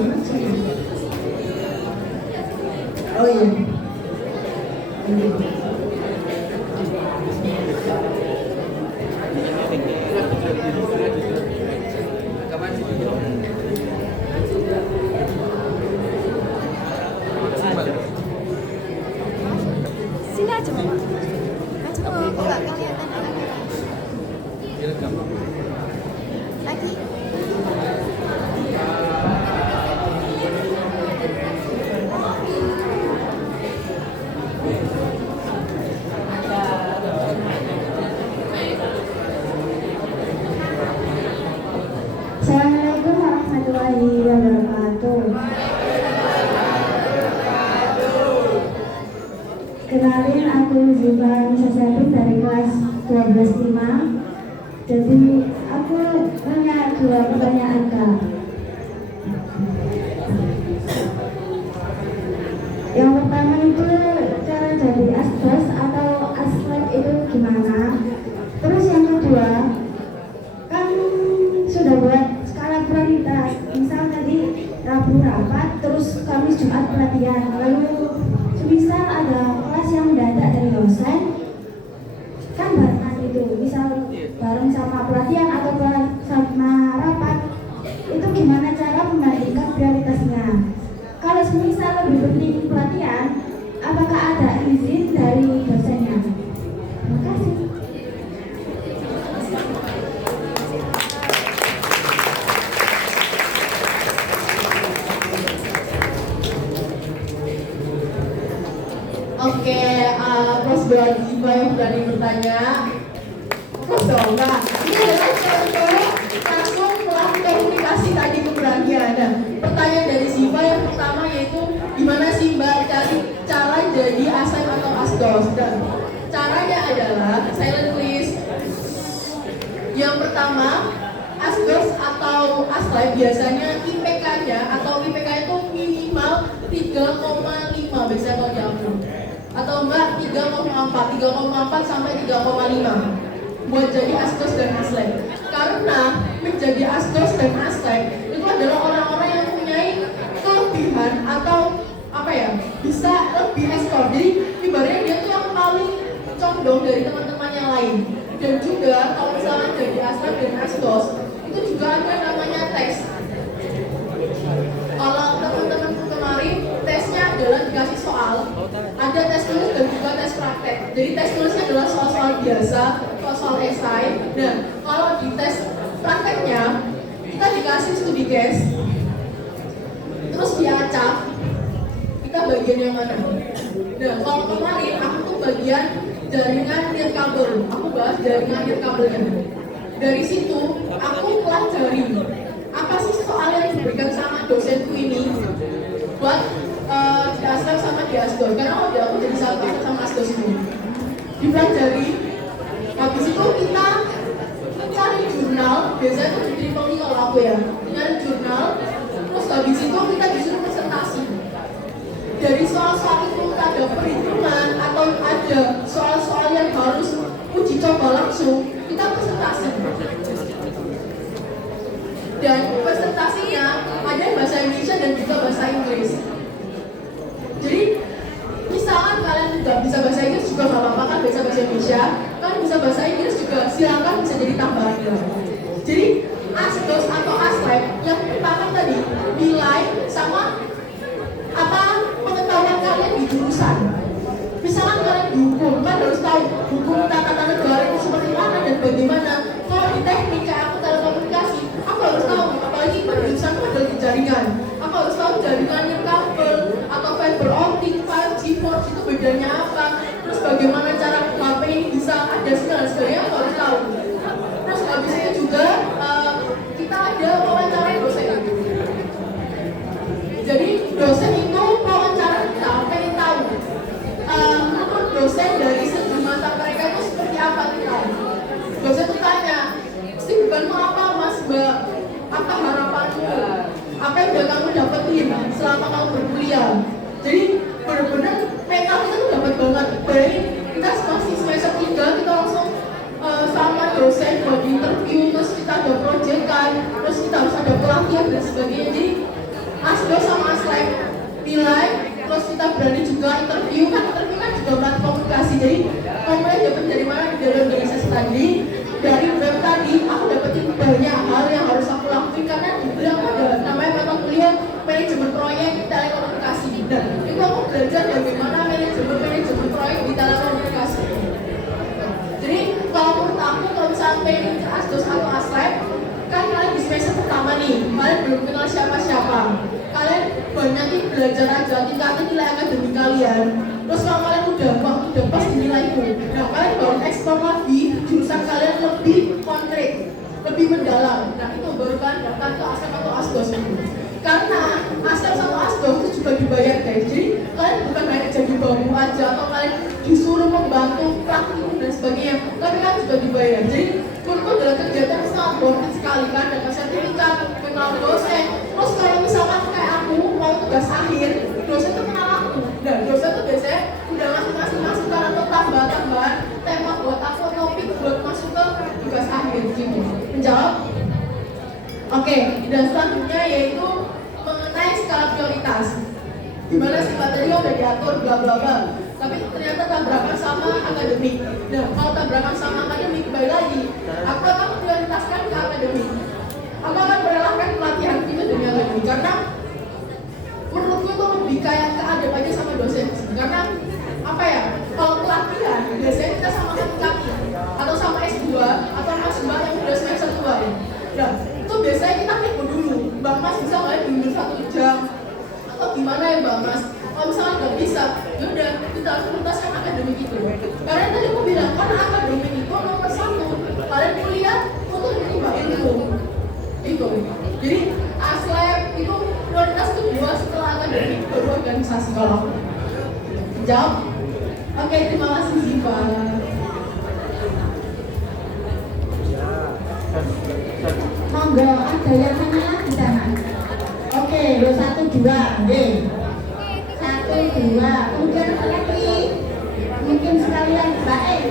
Oh iya. Sini aja mama. Kok nggak kelihatan lagi? Assalamualaikum warahmatullahi wabarakatuh. Kenalin, aku Ziva Nisasabin dari kelas 12-5. Jadi aku punya 2 pertanyaan, Kak. Yang pertama itu cara jadi asdos atau aslab itu gimana? Terus yang kedua, kan sudah buat skala prioritas. Misal tadi Rabu rapat, terus Kamis Jumat pelatihan, lalu semisal ada kelas yang mendadak dari dosen, kan barengan itu, misal bareng sama pelatihan atau sama rapat, itu gimana cara membandingkan prioritasnya? Kalau semisal lebih penting pelatihan, applause buat Ziva yang berani bertanya. Applause dong. Nah, ini adalah contoh langsung melakukan komunikasi tadi keberanian. Nah, pertanyaan dari Ziva yang pertama yaitu gimana sih Mbak cari cara jadi ASLab atau ASDOS? Dan caranya adalah silent please. Yang pertama, ASDOS atau ASLab biasanya IPK-nya atau IPK itu minimal 3,5 biasanya kalau di aku. Atau enggak 3,4 sampai 3,5 buat jadi ASDOS dan ASLab. Karena menjadi ASDOS dan ASLab itu adalah orang-orang yang mempunyai kelebihan atau apa ya, bisa lebih ekspor. Jadi ibaratnya dia tuh yang paling condong dari teman-teman yang lain. Dan juga kalau misalnya jadi ASLab dan ASDOS itu juga ada namanya tes. Kalau teman-teman kemarin tesnya adalah dikasih soal, ada tes tulis dan juga tes praktek. Jadi tes tulisnya adalah soal-soal biasa, soal esai. Nah, kalau di tes prakteknya kita dikasih studi case, terus diacak, kita bagian yang mana? Nah, kalau kemarin aku tuh bagian jaringan nirkabel, aku bahas jaringan nirkabelnya. Dari situ aku pelajari apa sih soal yang diberikan sama dosenku ini buat di ASLab sama di ASDOS. Karena kalau aku jadi satu sama ASDOS itu dipelajari. Habis itu kita cari jurnal, biasanya itu di triple E kalau aku ya, nyari jurnal. Terus habis itu kita disuruh presentasi. Dari soal-soal itu ada perhitungan atau ada soal-soal yang harus uji coba langsung, kita presentasi. Dan presentasinya ada bahasa Indonesia dan juga bahasa Inggris. Jadi misalkan kalian nggak bisa bahasa Inggris juga nggak apa-apa kan, bisa bahasa Indonesia, kan bisa bahasa Inggris juga silakan, bisa jadi tambahan. Jadi ASDOS atau ASLab yang pertama tadi nilai sama apa pengetahuan kalian di jurusan. Misalkan kalian di hukum kan harus tahu hukum tata negara itu seperti mana dan bagaimana. Kalau di teknik kayak aku telekomunikasi, aku harus tahu, apalagi jurusan itu adalah di jaringan. Aku harus tahu jaringan kabel atau fiber optic, 5G, 4G itu bedanya apa. Terus bagaimana cara HP ini bisa ada segala sebagainya, aku harus tahu. Terus habis itu juga kita ada wawancara dosen. Jadi dosen itu wawancara kita, pengen tahu menurut dosen dari segi mata mereka itu seperti apa kita. Dosen itu tanya, kesibukanmu apa mas mbak? Apa harapanmu? Apa yang udah kamu dapetin selama kamu berkuliah? Jadi benar-benar mental kita tuh dapat banget. Dari kita masih semester 3 kita langsung sama dosen buat interview, terus kita ada proyekan, terus kita harus ada pelatihan dan sebagainya. Jadi ASDOS sama ASLab nilai, terus kita berani juga interview kan juga melatih komunikasi. Jadi kamu yang dapat dari mana dari organisasi tadi, dari web tadi aku dapetin banyak hal yang harus aku lakuin karena dibilang ada namanya mata kuliah manajemen proyek telekomunikasi. Dan itu aku belajar bagaimana manajemen proyek di telekomunikasi. Jadi kalau menurut aku kalau misalnya pengen ASDOS atau ASLab kan kalian di semester pertama nih, kalian belum kenal siapa-siapa. Kalian banyakin belajar aja, tingkatin nilai akademik kalian. Terus kalau kalian udah pas di nilai itu, nah kalian baru eksplor lagi jurusan kalian lebih konkret, lebih mendalam. Nah itu baru kalian daftar ke ASLab atau ASDOS itu. Karena ASLab atau ASDOS itu juga dibayar guys. Jadi kalian bukan hanya jadi bambu aja atau kalian disuruh membantu praktikum dan sebagainya, tapi kalian juga dibayar. Jadi menurutku adalah kegiatan yang sangat worth it sekali kan, dapat sertifikat, kenal dosen. Terus kalau misalkan kayak aku mau tugas akhir, dosen tuh kenal aku. Nah dosen tuh biasanya udah ngasih masukan atau tambahan tema buat aku, topik buat masuk ke tugas akhir gitu. Menjawab? Oke, dan selanjutnya yaitu mengenai skala prioritas. Gimana sih Mbak tadi udah diatur bla bla bla, tapi ternyata tabrakan sama akademik. Nah kalau tabrakan sama akademik, kembali lagi aku akan prioritaskan ke akademik. Aku akan merelakan pelatihan itu demi akademik karena menurutku itu lebih kayak keadab aja sama dosen. Karena apa ya, kalau pelatihan biasanya kita sama kaki atau sama S2 atau mas mbak yang udah semester 2 ya. Nah itu biasanya kita kepo dulu, Mbak Mas bisa nggak ya bimbel 1 jam atau gimana ya Mbak Mas? Kalau misalnya nggak bisa, ya udah kita harus tuntaskan akademik itu. Karena tadi aku bilang, karena akademik itu nomor 1. Kalian kuliah untuk menimba ilmu. Itu. Jadi aslab itu prioritas kedua setelah akademik, baru organisasi. Kalau aku jawab. Oke, terima kasih Ziva. Monggo, ada yang nanya lagi sana? Oke, 1, 2, deh. 1, 2, kemudian apa lagi? Mungkin sekalian Mbak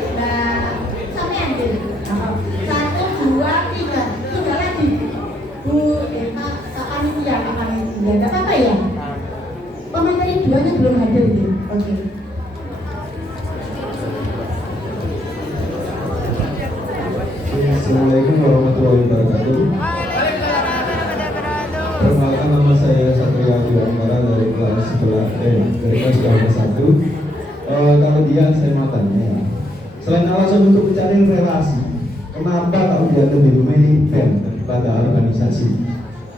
sampean deh. 1, 2, 3, 3 lagi. Bu, kapan itu ya? Gak apa-apa ya? Komentarnya 2-nya belum hadir nih. Oke. Assalamualaikum warahmatullahi wabarakatuh. Perkenalkan, nama saya Satria Wilamara dari kelas 1. Kemudian saya mau tanya, selain alasan untuk mencari relasi, kenapa kemudian lebih memilih band daripada organisasi?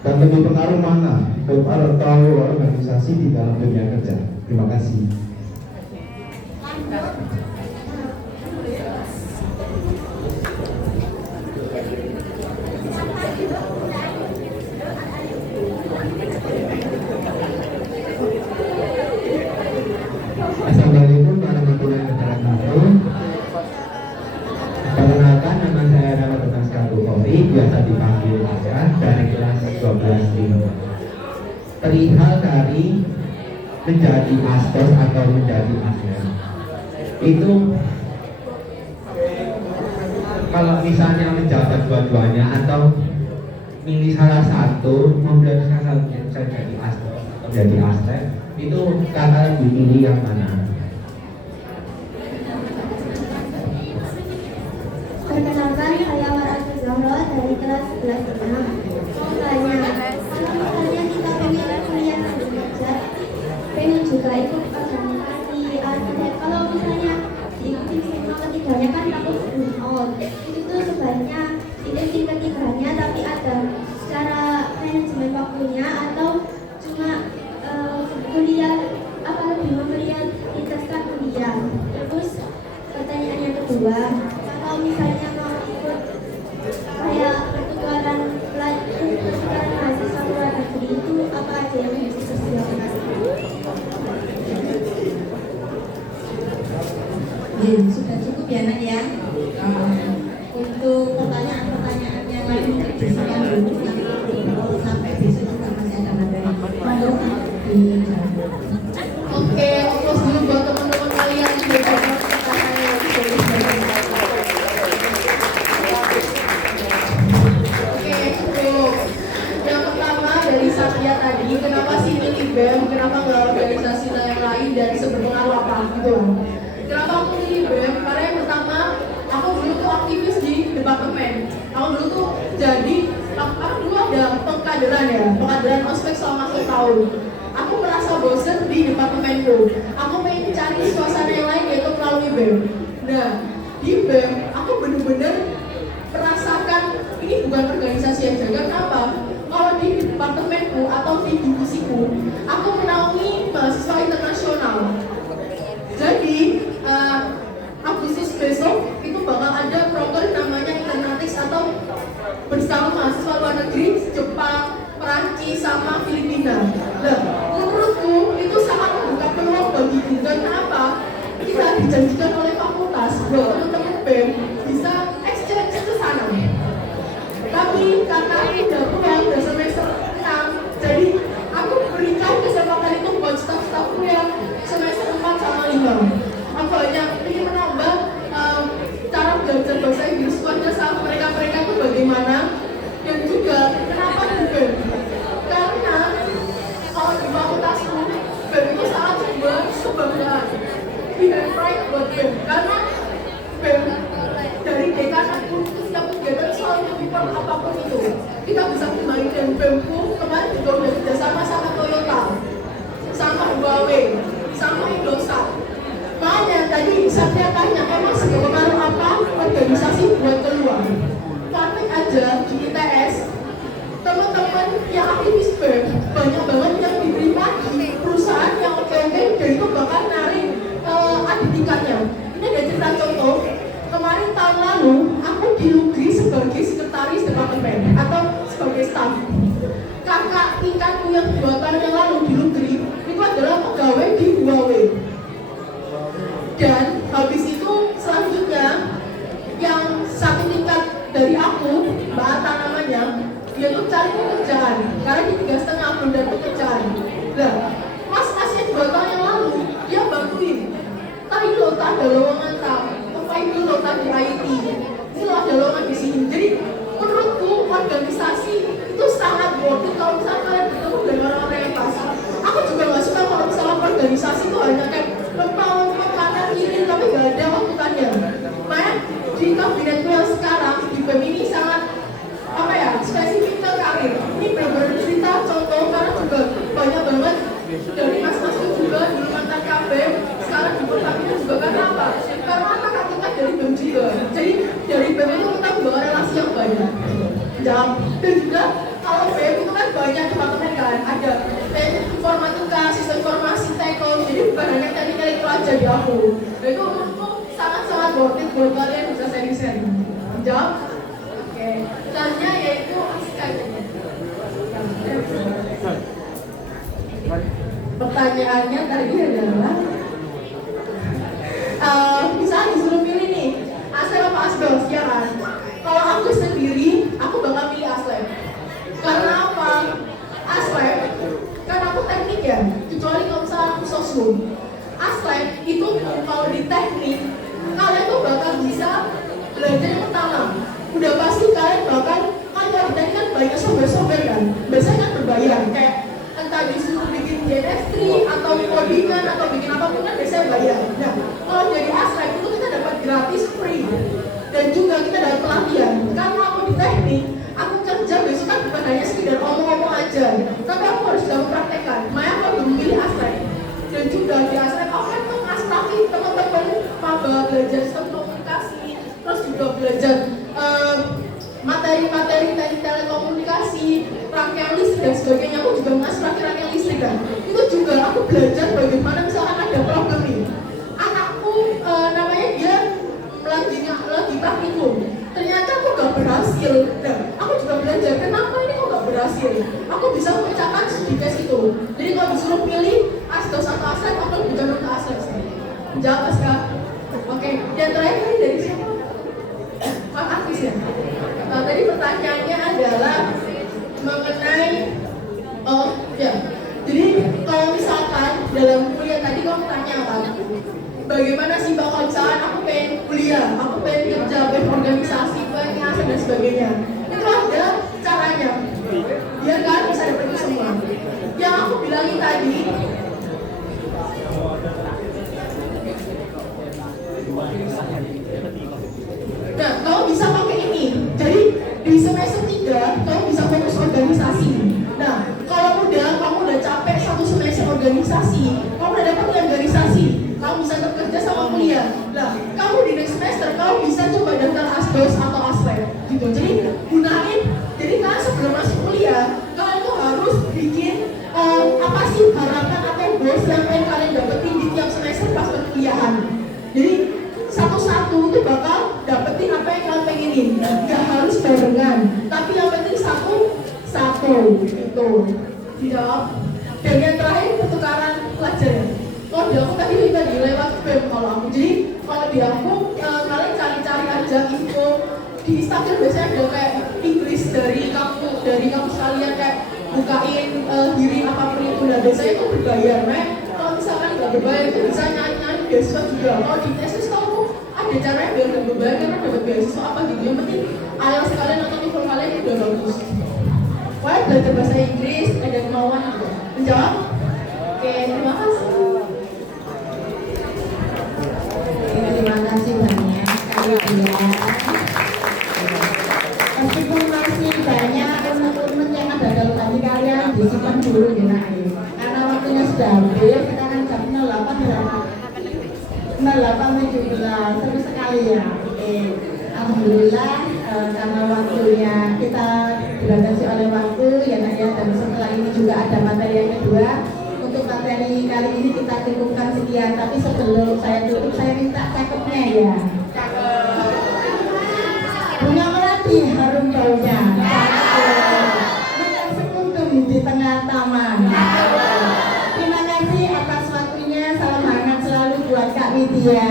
Dan lebih pengaruh mana atau organisasi di dalam dunia kerja? Terima kasih. Assalamualaikum warahmatullahi wabarakatuh. Perkenalkan, nama saya adalah Benas Kabupaten, biasa dipanggil Azra, dari kelas 12 Perihal dari menjadi astos atau menjadi aslen, itu kalau misalnya menjabat dua-duanya atau milih salah satu, memilih salah satu saya jadi astos atau menjadi aslen, itu kalian dipilih yang mana? Perkenalkan, saya Maratu Zahra dari kelas 11 mau tanya, kalau misalnya kita pengen kuliah sambil kerja, pengen juga ikut organisasi arsitek, kalau misalnya diikuti semua ketiganya kan takut burnout, itu tuh sebaiknya ikuti ketiganya tapi ada secara manajemen waktunya atau cuma kuliah apa lebih memprioritaskan kuliah. Terus pertanyaan yang kedua, kalau misalnya mau ikut kayak pertukaran mahasiswa luar negeri itu apa aja yang harus dipersiapkan? Sudah cukup ya Nak ya. Untuk pertanyaan-pertanyaan yang lain disimpan dulu sampai besok juga masih ada materi. Monggo dijawab. Oke, close dulu buat teman-teman kalian yang sudah jawab pertanyaannya dari Oke, cukup. Yang pertama dari Satya tadi, kenapa sih milih BEM, kenapa nggak organisasi yang lain dan seberpengaruh apa gitu. Kenapa aku milih BEM? Karena yang pertama, aku dulu tuh aktivis di departemen. Aku dulu tuh jadi, aku dulu ada pengkaderan ospek selama 1 tahun. Aku merasa bosan di departemenku. Aku pengen cari suasana yang lain yaitu melalui BEM. Nah, di BEM aku benar-benar merasakan ini bukan organisasi aja. Kenapa? Kalau di departemenku atau di divisiku, aku menaungi mahasiswa internasional. Jadi Agustus besok itu bakal ada program namanya Internatix atau bersama mahasiswa luar negeri Jepang, Perancis sama Filipina. Nah, menurutku itu sangat membuka peluang bagiku. Kenapa? Kita dijanjikan oleh fakultas bahwa teman-teman BEM bisa exchange ke sana. Tapi karena aku udah pulang, udah semester 6, jadi aku berikan kesempatan banyak banget dari mas-masku juga dulu mantan KB, sekarang di Pertamina juga. Karena apa? Karena kakak tingkat dari BEM juga. Jadi dari BEM itu kita membawa relasi yang banyak. Dan juga kalau BEM itu kan banyak departemen kan, ada informatika, sistem informasi, tekom, jadi bukan hanya teknikal itu aja di aku. Dan itu menurutku sangat-sangat worth it buat kalian bisa sharing-sharing. Jawab? Oke. Selanjutnya yaitu pertanyaannya tadi adalah misalnya disuruh pilih nih Aslep apa Asdos, ya kan? Kalau aku sendiri, aku bakal pilih Aslep. Karena apa? Aslep, karena aku teknik ya, kecuali kalau misalnya aku sosum. Aslep itu kalau di teknik, kalian tuh bakal bisa belajar yang pertama. Udah pasti kalian bakal, kan kalau di teknik kan banyak software kan, biasanya kan berbayar, kayak entah disuruh bikin GNS3 atau codingan atau bikin apapun kan biasanya bayar. Nah, kalau jadi Aslep itu kita dapat gratis free dan juga kita dapat pelatihan. Karena aku di teknik, aku kerja besok kan bukan hanya sekedar ngomong-ngomong aja, tapi aku harus juga mempraktekkan. Makanya aku memilih Aslep. Dan juga di Aslep aku kan tuh ngasih teman-teman maba belajar sistem komunikasi, terus juga belajar materi-materi teknik telekomunikasi, rangkaian listrik dan sebagainya. Aku juga ngasih rangkaian listrik kan. Itu juga aku belajar bagaimana misalkan ada problem nih. Anakku namanya dia lagi praktikum. Ternyata aku gak berhasil. Nah, aku juga belajar kenapa ini kok gak berhasil. Aku bisa memecahkan di case itu. Jadi kalau disuruh pilih Asdos atau Aslep, aku lebih condong ke Aslep. Jawab Aska. Oke, yang terakhir ini dari siapa? Pak Akis ya? Tadi pertanyaannya adalah mengenai jadi kalau misalkan dalam kuliah tadi kamu tanya apa? Bagaimana sih Mbak kalau misalkan aku pengen kuliah, aku pengen kerja, pengen organisasi, pengen ngasih dan sebagainya. Itu ada caranya. Biar kalian bisa dapat itu semua. Yang aku bilangin tadi, nah, kamu bisa pakai ini. Jadi di semester 3 kamu bisa fokus organisasi. Nah, kalau kamu udah capek satu semester organisasi, kamu udah dapat organisasi, kamu bisa bekerja sama kuliah. Nah, kamu di next semester kamu bisa coba daftar Asdos atau Aslep gitu. Jadi gunain. Jadi kalian sebelum masuk kuliah, kalian tuh harus bikin apa sih harapan atau goals yang pengen kalian dapetin di tiap semester pas perkuliahan. Jadi satu-satu itu bakal dapetin apa yang kalian pengenin. Gak harus barengan, tapi yang penting satu gitu. Dijawab. Dan yang terakhir pertukaran pelajaran. Kalau di aku tadi lewat BEM kalau aku. Jadi kalau di aku kalian cari-cari aja info di Instagram. Biasanya ada kayak Inggris dari kamu sekalian, kayak bukain diri apapun itu. Nah, biasanya itu berbayar. Kalau misalkan nggak berbayar itu bisa nyari beasiswa juga. Kalau di tesis kamu ada caranya biar nggak berbayar karena dapat beasiswa apa gitu. Yang penting IELTS kalian atau TOEFL kalian udah bagus. Wah, belajar bahasa Inggris, ada kemauan gitu. Menjawab? Oke, terima kasih. Terima kasih banyak kalian. Meskipun masih banyak teman-teman yang ada dalam hati kalian, disimpan dulu ya nak. Karena waktunya sudah habis, sekarang jam 08.17, seru sekali ya. Oke, alhamdulillah karena waktunya kita dibatasi oleh waktu ya nak ya. Dan setelah ini juga ada materi yang kedua. Untuk materi kali ini kita cukupkan sekian. Tapi sebelum saya tutup, saya minta cakepnya ya. Bunga melati harum baunya. Mekar sekutum di tengah taman. Terima kasih atas waktunya. Salam hangat selalu buat Kak Widya.